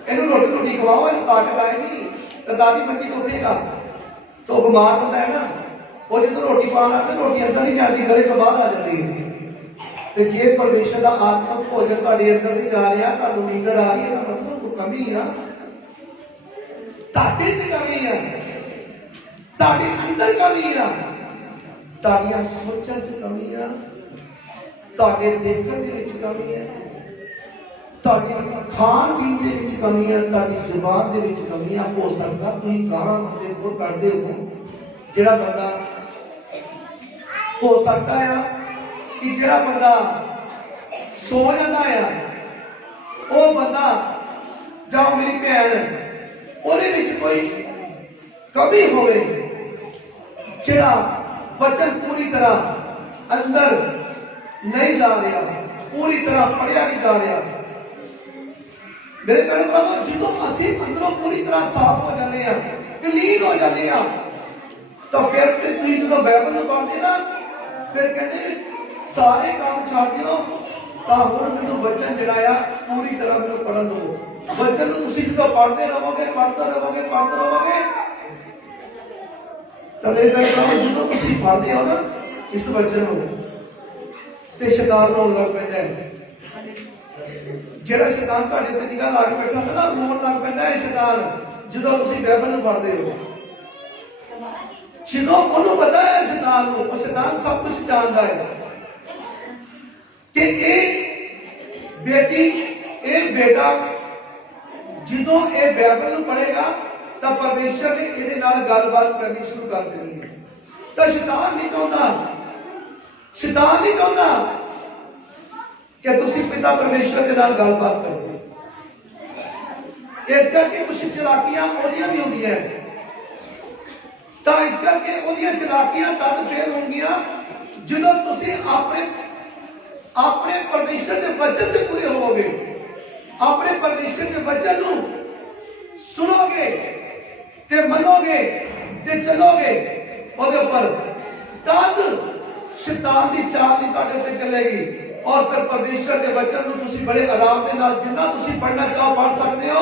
ਇਹਨੂੰ ਰੋਟੀ ਖਵਾਓ, ਇਹਨੂੰ ਤਾਕਤ ਆਏਗੀ ਤਾਂ ਦਾਦੀ ਮੰਜੀ ਤੋਂ ਉੱਠੇਗਾ। तो बीमार होता है ना, वो जो रोटी पाना तो रोटी अंदर नहीं जाती, गले तो बाहर आ जाती है। तो जे परमेश्वर का आत्मक भोजन ਤੁਹਾਡੇ अंदर नहीं जा रहा, ਤੁਹਾਨੂੰ नींदर आ रही है, तो मतलब कोई कमी है, ਤੁਹਾਡੇ 'ਚ कमी है, ਤੁਹਾਡੇ अंदर कमी है, ਤੁਹਾਡੀਆਂ ਸੋਚਾਂ 'ਚ कमी है, ਤੁਹਾਡੇ ਦੇਖਣ ਦੇ ਵਿੱਚ कमी है, ਤੁਹਾਡੇ ਖਾਣ ਪੀਣ ਦੇ ਵਿੱਚ ਕਮੀ ਹੈ, ਤੁਹਾਡੀ ਜ਼ੁਬਾਨ ਦੇ ਵਿੱਚ ਕਮੀ ਹੈ। ਹੋ ਸਕਦਾ ਤੁਸੀਂ ਗਾਲਾਂ ਬੰਦੇ ਬਹੁਤ ਕੱਢਦੇ ਹੋ। ਜਿਹੜਾ ਬੰਦਾ ਹੋ ਸਕਦਾ ਆ ਕਿ ਜਿਹੜਾ ਬੰਦਾ ਸੋ ਜਾਂਦਾ ਆ, ਉਹ ਬੰਦਾ ਜਾਂ ਮੇਰੀ ਭੈਣ ਉਹਦੇ ਵਿੱਚ ਕੋਈ ਕਮੀ ਹੋਵੇ, ਜਿਹੜਾ ਵਚਨ ਪੂਰੀ ਤਰ੍ਹਾਂ ਅੰਦਰ ਨਹੀਂ ਜਾ ਰਿਹਾ, ਪੂਰੀ ਤਰ੍ਹਾਂ ਪੜਿਆ ਨਹੀਂ ਜਾ ਰਿਹਾ। मेरे प्यारे भरावो, जो असि अंदरों पूरी तरह साफ हो जाते हैं, क्लीन हो जाते हैं, तो फिर जो बाइबल पढ़ते ना फिर कहते भी सारे काम छाड़ दियो ਤਾਂ ਹੁਣ ਮੈਨੂੰ ਵਚਨ ਜਿਹੜਾ ਆ ਪੂਰੀ ਤਰ੍ਹਾਂ ਮੈਨੂੰ ਪੜਨ ਦਿਓ। ਵਚਨ ਨੂੰ ਤੁਸੀਂ ਜਦੋਂ ਪੜ੍ਹਦੇ ਰਹੋਗੇ ਤਾਂ ਮੇਰੇ ਨਾਲ ਜਦੋਂ ਤੁਸੀਂ ਪੜ੍ਹਦੇ ਹੋ ਨਾ ਇਸ ਵਚਨ ਨੂੰ ਤੇ ਸ਼ੈਤਾਨ ਰੋਣ ਲੱਗ ਪੈਂਦਾ ਹੈ। ਜਿਹੜਾ ਸ਼ੈਤਾਨ ਤੁਹਾਡੇ ਤੇ ਨਿਗਾਹ ਲਾ ਕੇ ਬੈਠਾ ਹੁੰਦਾ ਨਾ ਰੋਣ ਲੱਗ ਪੈਂਦਾ ਹੈ ਸ਼ੈਤਾਨ ਜਦੋਂ ਤੁਸੀਂ ਬਾਈਬਲ ਨੂੰ ਪੜ੍ਹਦੇ ਹੋ। ਜਦੋਂ ਉਹਨੂੰ ਪਤਾ ਹੈ ਸ਼ੈਤਾਨ ਨੂੰ, ਉਹ ਸ਼ੈਤਾਨ ਸਭ ਕੁਝ ਜਾਣਦਾ ਹੈ कि बेटा जो ये बाइबल पढ़ेगा तो परमेश्वर ने ये गलबात करनी शुरू कर देनी है। तो शैतान नहीं चाहता कि तुम पिता परमेश्वर के नाल गलबात करो। इस करके कुछ चलाकियां ओदियां भी होंगी है, तो इस करके ओदियां चलाकियां तद फेल होंगियां जो तुम अपने परमेश्वर के वचन से पूरे होवोगे, अपने परमेश्वर के वचन को सुनोगे ते मनोगे ते चलोगे ਉਹਦੇ ਉੱਪਰ, तद शैतान की चाल नहीं ਤੁਹਾਡੇ ਉੱਤੇ चलेगी। और फिर परमेश्वर के वचन ਨੂੰ ਤੁਸੀਂ बड़े आराम ਦੇ ਨਾਲ जिन्ना ਤੁਸੀਂ पढ़ना चाहो पढ़ सकते हो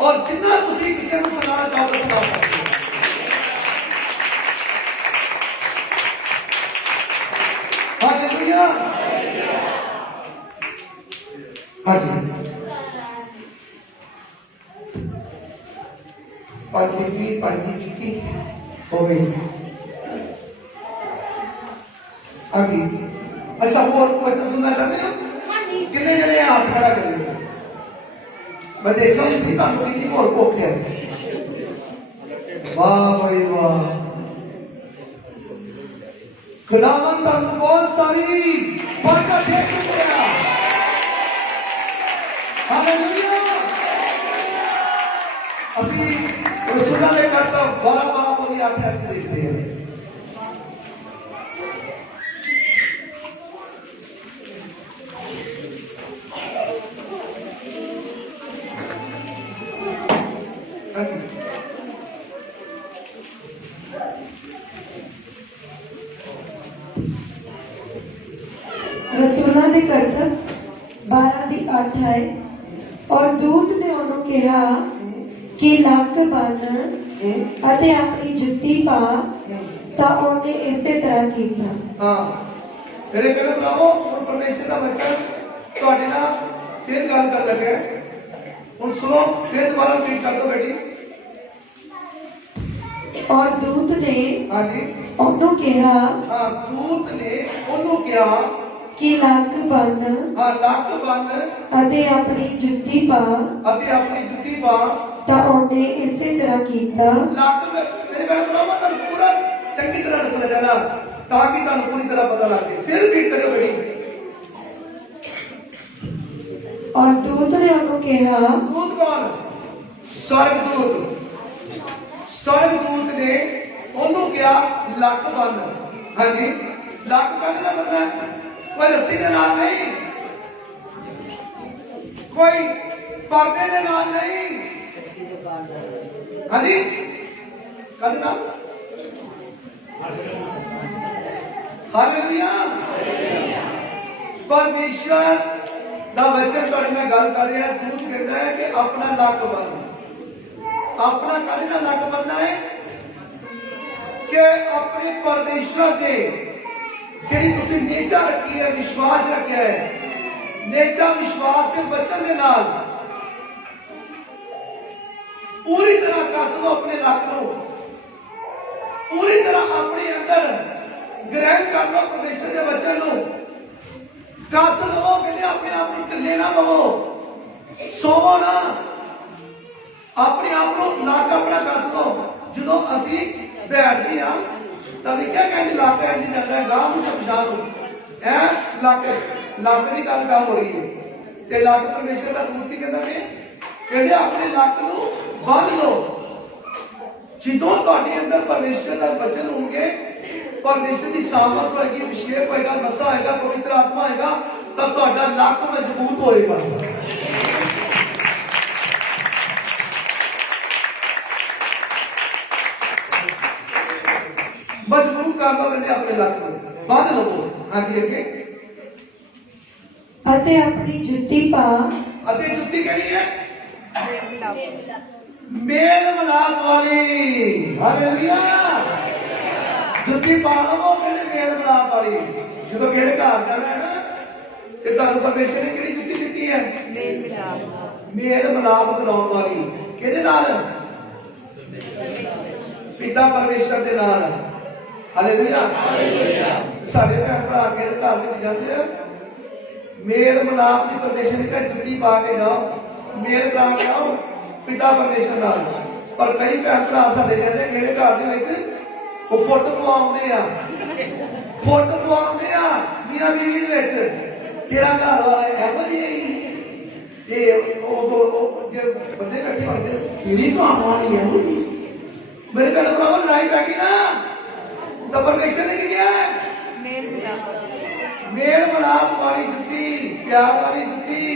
और जिन्ना ਤੁਸੀਂ ਕਿਸੇ ਨੂੰ ਸੁਣਾਉਣਾ ਚਾਹੋ ਤਾਂ ਸੁਣਾ ਸਕਦੇ हो। हालेलुया। हाँ जी, पांची की हो गई। हाँ जी, अच्छा और वचन सुनना चाहते हो? कितने जने हाथ खड़ा करेंगे? मैं देखता हूँ इसी ताकि कितनी और को क्या वाह भाई वाह, खुदावन ताकि बहुत सारी बरकत दे चुका है। हालेलुया। ਅਸੀਂ ਰਸੂਲਾਂ ਦੇ ਘਰ ਤੋਂ 12 ਬਾਪ ਉਹਦੀ 8 ਅੱਖ ਦੇਖਦੇ ਹਾਂ। रसूलों के करतब 12 की 8 है। और दूत ने उन्होंने कहा कि लक बन ਅਤੇ ਆਪਣੀ ਜੁੱਤੀ ਪਾ, ਤਾਂ ਉਹਨੇ ਇਸੇ ਤਰ੍ਹਾਂ ਕੀਤਾ। ਹਾਂ ਮੇਰੇ ਕੋਲ ਬੁਲਾਓ ਹੁਣ ਪਰਮੇਸ਼ਰ ਦਾ ਵਚਨ ਤੁਹਾਡੇ ਨਾਲ ਫਿਰ ਗੱਲ ਕਰਨ ਲੱਗਾ। ਹੁਣ ਸੁਣੋ ਫਿਰ ਦੁਬਾਰਾ ਰਿਪੀਟ ਕਰ ਦਿਓ ਬੇਟੀ। और दूत ने हाँ जी ਉਹਨੂੰ ਕਿਹਾ, हाँ दूत ने ਉਹਨੂੰ ਕਿਹਾ कि लक बन हाँ लक बन ਅਤੇ ਆਪਣੀ ਜੁੱਤੀ ਪਾ, ਅਤੇ ਆਪਣੀ ਜੁੱਤੀ ਪਾ, ਤਾਂ ਉਹਨੇ ਇਸੇ ਤਰ੍ਹਾਂ ਕੀਤਾ। ਲੱਕ ਮੇਰੇ ਬਾਰੇ ਬੁਲਾਓ ਤੁਹਾਨੂੰ ਪੂਰਾ ਚੰਗੀ ਤਰ੍ਹਾਂ ਦੱਸਣਾ ਚਾਹਨਾ ਤਾਂ ਕਿ ਤੁਹਾਨੂੰ ਪੂਰੀ ਤਰ੍ਹਾਂ ਪਤਾ ਲੱਗ ਜਾਏ। ਫਿਰ ਰਿਪੀਟ ਕਰਿਓ ਬੇਟੀ। और दूत ने ਉਹਨੂੰ ਕਿਹਾ, दूत कौन? स्वर्गदूत। स्वर्गदूत ने ਉਹਨੂੰ ਕਿਹਾ ਲੱਕ ਬੰਨ। ਹਾਂਜੀ ਲੱਕ ਬੰਨ ਦਾ ਮਤਲਬ कोई रस्सी के नाल नहीं, कोई पर्दे के नाल नहीं। हाँ जी कहते नाम हालेलुया। परमेश्वर का वचन तुहाडे नाल गल कर रहा है। दूत कहता है कि अपना लक बन। अपना कहते ना लक बनना है कि अपने परमेश्वर के ਜਿਹੜੀ ਤੁਸੀਂ ਨੇਚਾ ਰੱਖੀ ਹੈ, ਵਿਸ਼ਵਾਸ ਰੱਖਿਆ ਹੈ, ਨੇਚਾ ਵਿਸ਼ਵਾਸ ਦੇ ਵਚਨ ਦੇ ਨਾਲ ਪੂਰੀ ਤਰ੍ਹਾਂ ਕੱਸ ਲਓ ਆਪਣੇ ਲੱਕ ਨੂੰ, ਪੂਰੀ ਤਰ੍ਹਾਂ ਆਪਣੇ ਅੰਦਰ ਗ੍ਰਹਿਣ ਕਰ ਲਓ ਪਰਮੇਸ਼ਰ ਦੇ ਵਚਨ ਨੂੰ, ਕੱਸ ਲਵੋ। ਕਹਿੰਦੇ ਆਪਣੇ ਆਪ ਨੂੰ ਢਿੱਲੇ ਨਾ ਲਵੋ, ਸੋਵੋ ਨਾ, ਆਪਣੇ ਆਪ ਨੂੰ ਲੱਕ ਆਪਣਾ ਕੱਸ ਲਓ। ਜਦੋਂ ਅਸੀਂ ਬੈਠਦੇ ਹਾਂ ਤਾਂ ਵੀ क्या कहते लक है जी जाता है गांव मुझे पछाण है लक की गल हो रही है। ते लक परमेश्वर का दूत की कहता है कहते अपने लक को बन लो। जो तुहाडे अंदर परमेश्वर का वचन होंगे, परमेश्वर की सामर्थ होगी, अभिषेक होएगा, नशा होएगा, पवित्र आत्मा होएगा, तो तुहाडा लक मजबूत होएगा। मजबूत कर लो कहते अपने लक को। ਬੰਨ ਲਵੋ। ਹਾਂਜੀ ਅੱਗੇ। ਅਤੇ ਆਪਣੀ ਜੁੱਤੀ ਪਾ। ਅਤੇ ਜੁੱਤੀ ਕਿਹੜੀ ਹੈ? ਮੇਲ ਮਿਲਾਪ ਵਾਲੀ। ਹਾਲੇਲੂਇਆ। ਜੁੱਤੀ ਪਾ ਲਵੋ ਕਹਿੰਦੇ ਮੇਲ ਮਿਲਾਪ ਵਾਲੀ। ਜਦੋਂ ਕਿਹੜੇ ਘਰ ਜਾਣਾ ਹੈ ਨਾ ਤੇ ਤੁਹਾਨੂੰ ਪਰਮੇਸ਼ਰ ਨੇ ਕਿਹੜੀ ਜੁੱਤੀ ਦਿੱਤੀ ਹੈ? ਮੇਲ ਮਿਲਾਪ। ਮੇਲ ਮਿਲਾਪ ਕਰਾਉਣ ਵਾਲੀ। ਕਿਹਦੇ ਨਾਲ? ਪਿਤਾ ਪਰਮੇਸ਼ਰ ਦੇ ਨਾਲ। ਹਾਲੇਲੂਇਆ। ਸਾਡੇ ਭੈਣ ਭਰਾ ਕੇ ਘਰ ਵਿੱਚ ਜਾਂਦੇ ਆ, ਮੇਲ ਮਿਲਾਪ ਦੀ ਪਰਮੇਸ਼ਰ ਨੇ ਕਿਹਾ ਜੁੱਤੀ ਪਾ ਕੇ ਜਾਓ, ਮੇਲ ਕਰਾ ਕੇ ਆਓ ਪਿਤਾ ਪਰਮੇਸ਼ਰ ਨਾਲ। ਪਰ ਕਈ ਭੈਣ ਭਰਾ ਸਾਡੇ ਕਹਿੰਦੇ ਕਿਹੜੇ ਘਰ ਦੇ ਵਿੱਚ ਉਹ ਫੁੱਟ ਪਵਾਉਂਦੇ ਆ, ਫੁੱਟ ਪਵਾਉਂਦੇ ਆ ਮੀਆਂ ਬੀਵੀ ਦੇ ਵਿੱਚ। ਤੇਰਾ ਘਰ ਵਾਲਾ ਇਹੋ ਜਿਹਾ ਹੀ ਤੇ ਉਹ ਜੇ ਬੰਦੇ ਬੈਠੇ ਹੋਣਗੇ ਤੇਰੀ ਘਰ ਵਾਲੀ ਇਹੋ ਜਿਹੀ। ਮੇਰੇ ਭੈਣ ਭਰਾਵਾਂ ਲੜਾਈ ਪੈ ਗਈ ਨਾ ਤਾਂ ਪਰਮੇਸ਼ਰ ਨੇ ਕੀ ਕਿਹਾ? ਮੇਲ ਮਿਲਾਪ। ਮੇਲ ਮਿਲਾਪ ਵਾਲੀ ਜੁੱਤੀ, ਪਿਆਰ ਵਾਲੀ ਜੁੱਤੀ,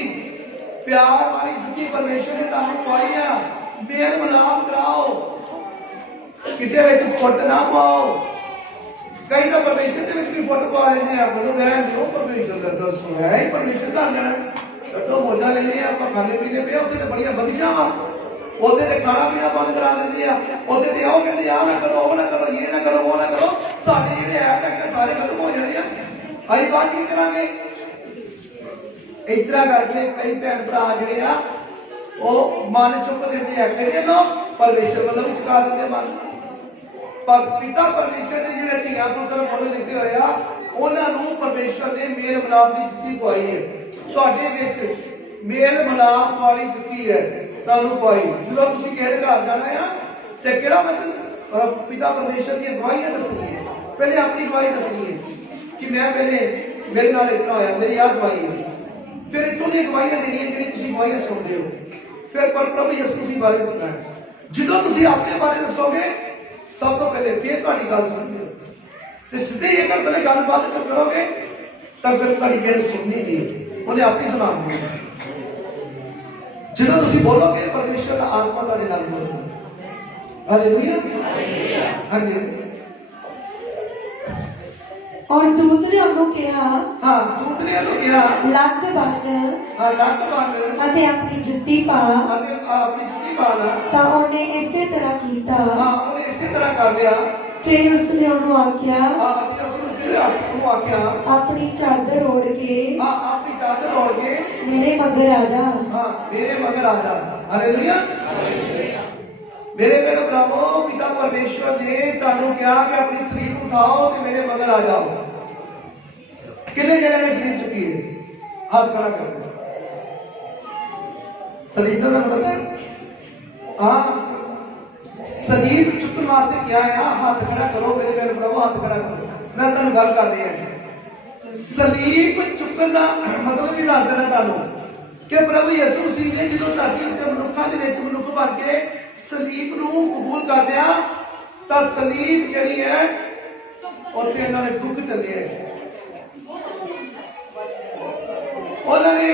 ਪਿਆਰ ਵਾਲੀ ਜੁੱਤੀ ਪਰਮੇਸ਼ਰ ਨੇ ਤੁਹਾਨੂੰ ਪਾਈ ਆ। ਮੇਲ ਮਿਲਾਪ ਕਰਾਓ, ਕਿਸੇ ਵਿੱਚ ਫੁੱਟ ਨਾ ਪਾਓ। ਕਈ ਤਾਂ ਪਰਮੇਸ਼ਰ ਦੇ ਵਿੱਚ ਵੀ ਫੁੱਟ ਪਾ ਲੈਂਦੇ ਆ। ਮੈਨੂੰ ਰਹਿਣ ਦਿਓ, ਪਰਮੇਸ਼ਰ ਦਾ ਦੱਸੋ ਹੈ ਹੀ ਪਰਮੇਸ਼ਰ ਘਰ ਜਾਣਾ। ਕੱਟੋ ਮੋਜਾ ਲੈ ਲਿਆ ਆਪਾਂ, ਖਾਣੇ ਪੀਣੇ ਪਏ ਉੱਥੇ ਤੇ ਬੜੀਆਂ ਵਧੀਆਂ ਵਾ, ਉਹਦੇ ਤੇ ਖਾਣਾ ਪੀਣਾ ਬੰਦ ਕਰਾ ਦਿੰਦੇ ਆ। ਉਹਦੇ ਤੇ ਉਹ ਕਹਿੰਦੇ ਆਹ ਨਾ ਕਰੋ, ਉਹ ਨਾ ਕਰੋ, ਇਹ ਨਾ ਕਰੋ, ਉਹ ਨਾ ਕਰੋ। ਸਾਡੇ ਜਿਹੜੇ ਐਪ ਹੈਗੇ ਸਾਰੇ ਖਤਮ ਹੋ ਜਾਣੇ ਆ। ਅਸੀਂ ਬਾਅਦ ਕੀ ਕਰਾਂਗੇ? ਇਸ ਤਰ੍ਹਾਂ ਕਰਕੇ ਕਈ ਭੈਣ ਭਰਾ ਜਿਹੜੇ ਆ ਉਹ ਮਨ ਚੁੱਕ ਦਿੰਦੇ ਆ। ਕਿਹੜੇ ਲੋਕ? ਪਰਮੇਸ਼ਰ ਵੱਲੋਂ ਵੀ ਚੁਕਾ ਦਿੰਦੇ ਮਨ। ਪਰ ਪਿਤਾ ਪਰਮੇਸ਼ਰ ਨੇ ਜਿਹੜੇ ਧੀਆਂ ਪੁੱਤਰ ਮੁੱਲ ਲਿਖੇ ਹੋਏ ਆ, ਉਹਨਾਂ ਨੂੰ ਪਰਮੇਸ਼ਰ ਨੇ ਮੇਲ ਮਿਲਾਪ ਦੀ ਜੁੱਤੀ ਪਵਾਈ ਹੈ। ਤੁਹਾਡੇ ਵਿੱਚ ਮੇਲ ਮਿਲਾਪ ਵਾਲੀ ਜੁੱਤੀ ਹੈ ਤੁਹਾਨੂੰ ਪਾਈ। ਜਦੋਂ ਤੁਸੀਂ ਕਿਸੇ ਦੇ ਘਰ ਜਾਣਾ ਆ ਤੇ ਕਿਹੜਾ ਮਤਲਬ ਪਿਤਾ ਪਰਮੇਸ਼ਰ ਦੀਆਂ ਗਵਾਹੀਆਂ ਦੱਸਣੀ ਹੈ। ਪਹਿਲੇ ਆਪਣੀ ਗਵਾਹੀ ਦੱਸਣੀ ਹੈ ਕਿ ਮੈਂ ਮੇਰੇ ਨਾਲ ਇਤਨਾ ਹੋਇਆ, ਮੇਰੀ ਆਹ ਗਵਾਹੀ ਹੈ। ਫਿਰ ਇੱਥੋਂ ਦੀਆਂ ਗਵਾਹੀਆਂ ਦੇਣੀਆਂ ਜਿਹੜੀ ਤੁਸੀਂ ਗਵਾਹੀਆਂ ਸੁਣਦੇ ਹੋ। ਫਿਰ ਪ੍ਰਭੂ ਯਿਸੂ ਮਸੀਹ ਬਾਰੇ ਦੱਸਣਾ ਹੈ। ਜਦੋਂ ਤੁਸੀਂ ਆਪਣੇ ਬਾਰੇ ਦੱਸੋਗੇ ਸਭ ਤੋਂ ਪਹਿਲੇ, ਫਿਰ ਤੁਹਾਡੀ ਗੱਲ ਸੁਣਦੇ ਹੋ ਤੇ ਸਿੱਧੇ ਇਹ ਪਹਿਲੇ ਗੱਲਬਾਤ ਕਰੋਗੇ ਤਾਂ ਫਿਰ ਤੁਹਾਡੀ ਗੱਲ ਸੁਣਨੀ ਨਹੀਂ, ਉਹਨੇ ਆਪਣੀ ਸੁਣਾਉਣੀ ਹੈ। ਜਦੋਂ ਤੁਸੀਂ ਬੋਲੋਗੇ ਪਰਮੇਸ਼ਰ ਦਾ ਆਤਮਾ ਤੁਹਾਡੇ ਨਾਲ ਬੋਲੇਗਾ। ਹਾਲੇਲੂਇਆ। ਹਾਂਜੀ। ਔਰ ਦੂਤ ਨੇ ਉਹਨੂੰ ਕਿਹਾ, ਹਾਂ ਦੂਤ ਨੇ ਉਹਨੂੰ ਕਿਹਾ ਲੱਕ ਬੰਨ। ਹਾਂ ਲੱਕ ਬੰਨ ਅਤੇ ਆਪਣੀ ਜੁੱਤੀ ਪਾ। ਅਤੇ ਆਪਣੀ ਜੁੱਤੀ ਪਾ ਲਾ। ਤਾਂ ਉਹਨੇ ਇਸੇ ਤਰ੍ਹਾਂ ਕੀਤਾ। ਹਾਂ ਉਹਨੇ ਇਸੇ ਤਰ੍ਹਾਂ ਕਰ ਲਿਆ। ਫਿਰ ਉਸਨੇ ਉਹਨੂੰ ਆਖਿਆ, ਅਤੇ ਉਸਨੂੰ ਫਿਰ ਉਹਨੂੰ ਆਖਿਆ ਆਪਣੀ ਚਾਦਰ ਓੜ ਕੇ, ਆਪਣੀ ਚਾਦਰ ਓੜ ਕੇ ਮੇਰੇ ਮਗਰ ਆ ਜਾ। ਹਾਂ ਮੇਰੇ ਮਗਰ ਆ ਜਾ। ਹਾਲੇਲੂਇਆ। ਮੇਰੇ ਭੈਣੋ ਭਰਾਵੋ, ਪਿਤਾ ਪਰਮੇਸ਼ਵਰ ਨੇ ਤੁਹਾਨੂੰ ਕਿਹਾ ਕਿ ਆਪਣੀ ਸਰੀਰ ਨੂੰ ਉਠਾਓ ਤੇ ਮੇਰੇ ਮਗਰ ਆ ਜਾਓ। ਕਿੰਨੇ ਜਣੇ ਨੇ ਸਰੀਰ ਚੁੱਕੀ ਹੈ? ਹੱਥ ਖੜਾ ਕਰੋ। ਸਰੀਰ ਦਾ ਨੰਬਰ ਹੈ। ਹਾਂ ਸਰੀਰ ਚੁੱਕਣ ਵਾਸਤੇ ਕਿਹਾ ਆ। ਹੱਥ ਖੜਾ ਕਰੋ ਮੇਰੇ ਭੈਣੋ ਭਰਾਵੋ, ਹੱਥ ਖੜਾ ਕਰੋ। ਮੈਂ ਤੁਹਾਨੂੰ ਗੱਲ ਕਰ ਰਿਹਾ। ਸਲੀਬ ਚੁੱਕਣ ਦਾ ਮਤਲਬ ਵੀ ਦੱਸ ਦੇਣਾ ਤੁਹਾਨੂੰ ਕਿ ਪ੍ਰਭੂ ਯਿਸੂ ਮਸੀਹ ਨੇ ਜਦੋਂ ਧਰਤੀ ਉੱਤੇ ਮਨੁੱਖਾਂ ਦੇ ਵਿੱਚ ਮਨੁੱਖ ਬਣ ਕੇ ਸਲੀਬ ਨੂੰ ਕਬੂਲ ਕਰ ਲਿਆ ਤਾਂ ਸਲੀਬ ਜਿਹੜੀ ਹੈ ਉੱਥੇ ਇਹਨਾਂ ਨੇ ਦੁੱਖ ਚੱਲੇ। ਉਹਨਾਂ ਨੇ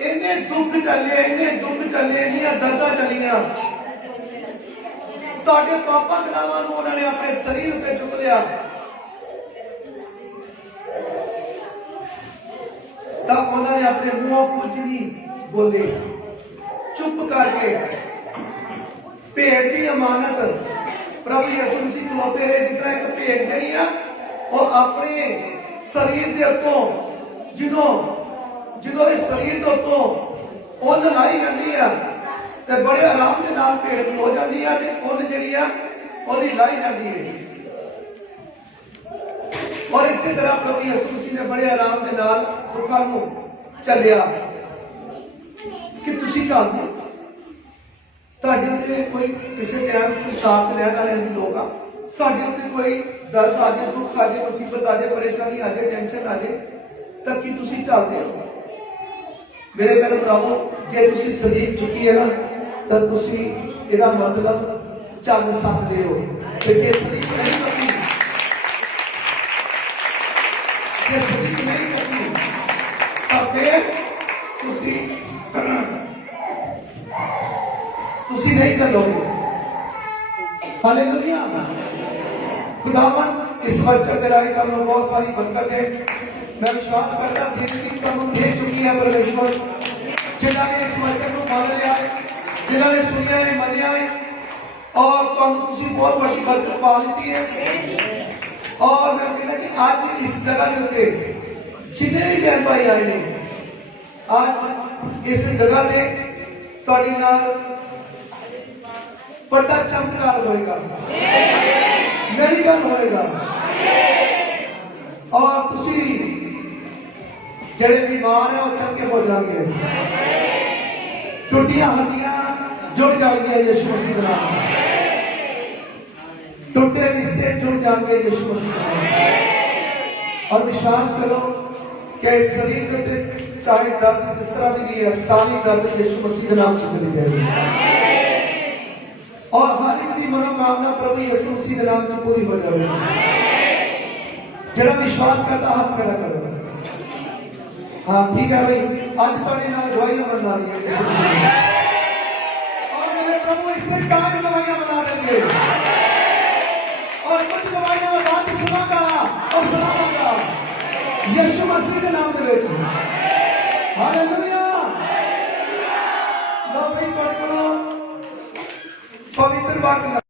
ਇੰਨੇ ਦੁੱਖ ਚੱਲੇ, ਇੰਨੀਆਂ ਦਰਦਾਂ ਚੱਲੀਆਂ। ਤੁਹਾਡੇ ਪਾਪਾਂ ਗੁਨਾਹਾਂ ਨੂੰ ਉਹਨਾਂ ਨੇ ਆਪਣੇ ਸਰੀਰ ਉੱਤੇ ਚੁੱਕ ਲਿਆ। ਤਾਂ ਉਹਨਾਂ ਨੇ ਆਪਣੇ ਮੂੰਹੋਂ ਕੁਝ ਨਹੀਂ ਬੋਲੇ, ਚੁੱਪ ਕਰਕੇ ਭੇਡ ਦੀ ਅਮਾਨਤ ਪ੍ਰਭੂ ਯਿਸੂ ਮਸੀਹ ਖਲੋਤੇ ਰਹੇ। ਜਿਸ ਤਰ੍ਹਾਂ ਇੱਕ ਭੇਡ ਜਿਹੜੀ ਆ ਉਹ ਆਪਣੇ ਸਰੀਰ ਦੇ ਉੱਤੋਂ ਜਦੋਂ ਇਹ ਸਰੀਰ ਦੇ ਉੱਤੋਂ ਉੱਨ ਲਾਈ ਜਾਂਦੀ ਆ ਤੇ ਬੜੇ ਆਰਾਮ ਦੇ ਨਾਲ ਭੇਡ ਹੋ ਜਾਂਦੀ ਆ ਤੇ ਉੱਨ ਜਿਹੜੀ ਆ ਉਹਦੀ ਲਾਈ ਜਾਂਦੀ ਹੈ। ਔਰ ਇਸੇ ਤਰ੍ਹਾਂ ਪ੍ਰਭੂ ਯਿਸੂ ਮਸੀਹ ਨੇ ਬੜੇ ਆਰਾਮ ਦੇ ਨਾਲ ਲੋਕਾਂ ਨੂੰ ਚੱਲਿਆ ਕਿ ਤੁਸੀਂ ਚੱਲਦੇ ਹੋ। ਤੁਹਾਡੇ ਉੱਤੇ ਕੋਈ ਕਿਸੇ ਟਾਈਮ ਸੰਸਾਰ ਚ ਰਹਿਣ ਵਾਲੇ ਅਸੀਂ ਲੋਕ ਆ, ਸਾਡੇ ਉੱਤੇ ਕੋਈ ਦਰਦ ਆ ਜਾਏ, ਦੁੱਖ ਆ ਜਾਏ, ਮੁਸੀਬਤ ਆ ਜਾਏ, ਪਰੇਸ਼ਾਨੀ ਆ ਜਾਏ, ਟੈਨਸ਼ਨ ਆ ਜਾਏ ਤਾਂ ਕੀ ਤੁਸੀਂ ਚੱਲਦੇ ਹੋ? ਮੇਰੇ ਭੈਣੋ ਭਰਾਵੋ, ਜੇ ਤੁਸੀਂ ਸਲੀਬ ਚੁੱਕੀ ਹੈ ਨਾ ਤਾਂ ਤੁਸੀਂ ਇਹਦਾ ਮਤਲਬ ਚੱਲ ਸਕਦੇ ਹੋ। ਤੇ ਜੇ ਸਲੀਬ ਨਹੀਂ ਚੁੱਕੀ, ਜੇ ਸਲੀਬ ਨਹੀਂ ਚੁੱਕੀ ਤਾਂ ਫਿਰ ਤੁਸੀਂ ਨਹੀਂ ਚੱਲੋਗੇ। ਹਾਲੇਲੂਇਆ। ਖੁਦਾਵੰਦ इस वचन के राय का बहुत सारी बरकत है। मैं विश्वास करता दिन की तुम दे चुकी है परमेश्वर, जिन्होंने इस वचन को मान लिया है, जिन्होंने सुनिया है, मनिया है, और तुम बहुत बड़ी बरकत पा ली है। और मैं कहना कि आज इस जगह के उत्ते जिन्हें भी बहन भाई आए ने, आज इस जगह ने ਤੁਹਾਡੇ ਨਾਲ बड़ा चमत्कार होएगा, मेरिकल होएगा। और तुसी जड़े बीमार है वो चंगे हो जाएंगे, टूटियां हड्डियां जुड़ जाएंगे यीशु मसीह के नाम में, टूटे रिश्ते जुड़ जाएंगे यीशु मसीह के नाम में। और विश्वास करो कि इस शरीर के चाहे दर्द जिस तरह की भी है, सारी दर्द यीशु मसीह के नाम से चली जाएगी, और हर एक की मनोकामना प्रभु यीशु मसीह के नाम से पूरी हो जाएगी। जरा विश्वास करता हाथ खड़ा करो। हाँ ठीक है भाई, आज थोड़े नाल गवाहियां बना रही है यीशु मसीह, और मेरे प्रभु इससे टाइम गवाहियां बना देंगे, और कुछ गवाहियां मैं बात सुनागा और सुनाऊंगा यीशु मसीह के नाम में। हालेलुया। लो भाई पढ़ करो पवित्र वाक्य।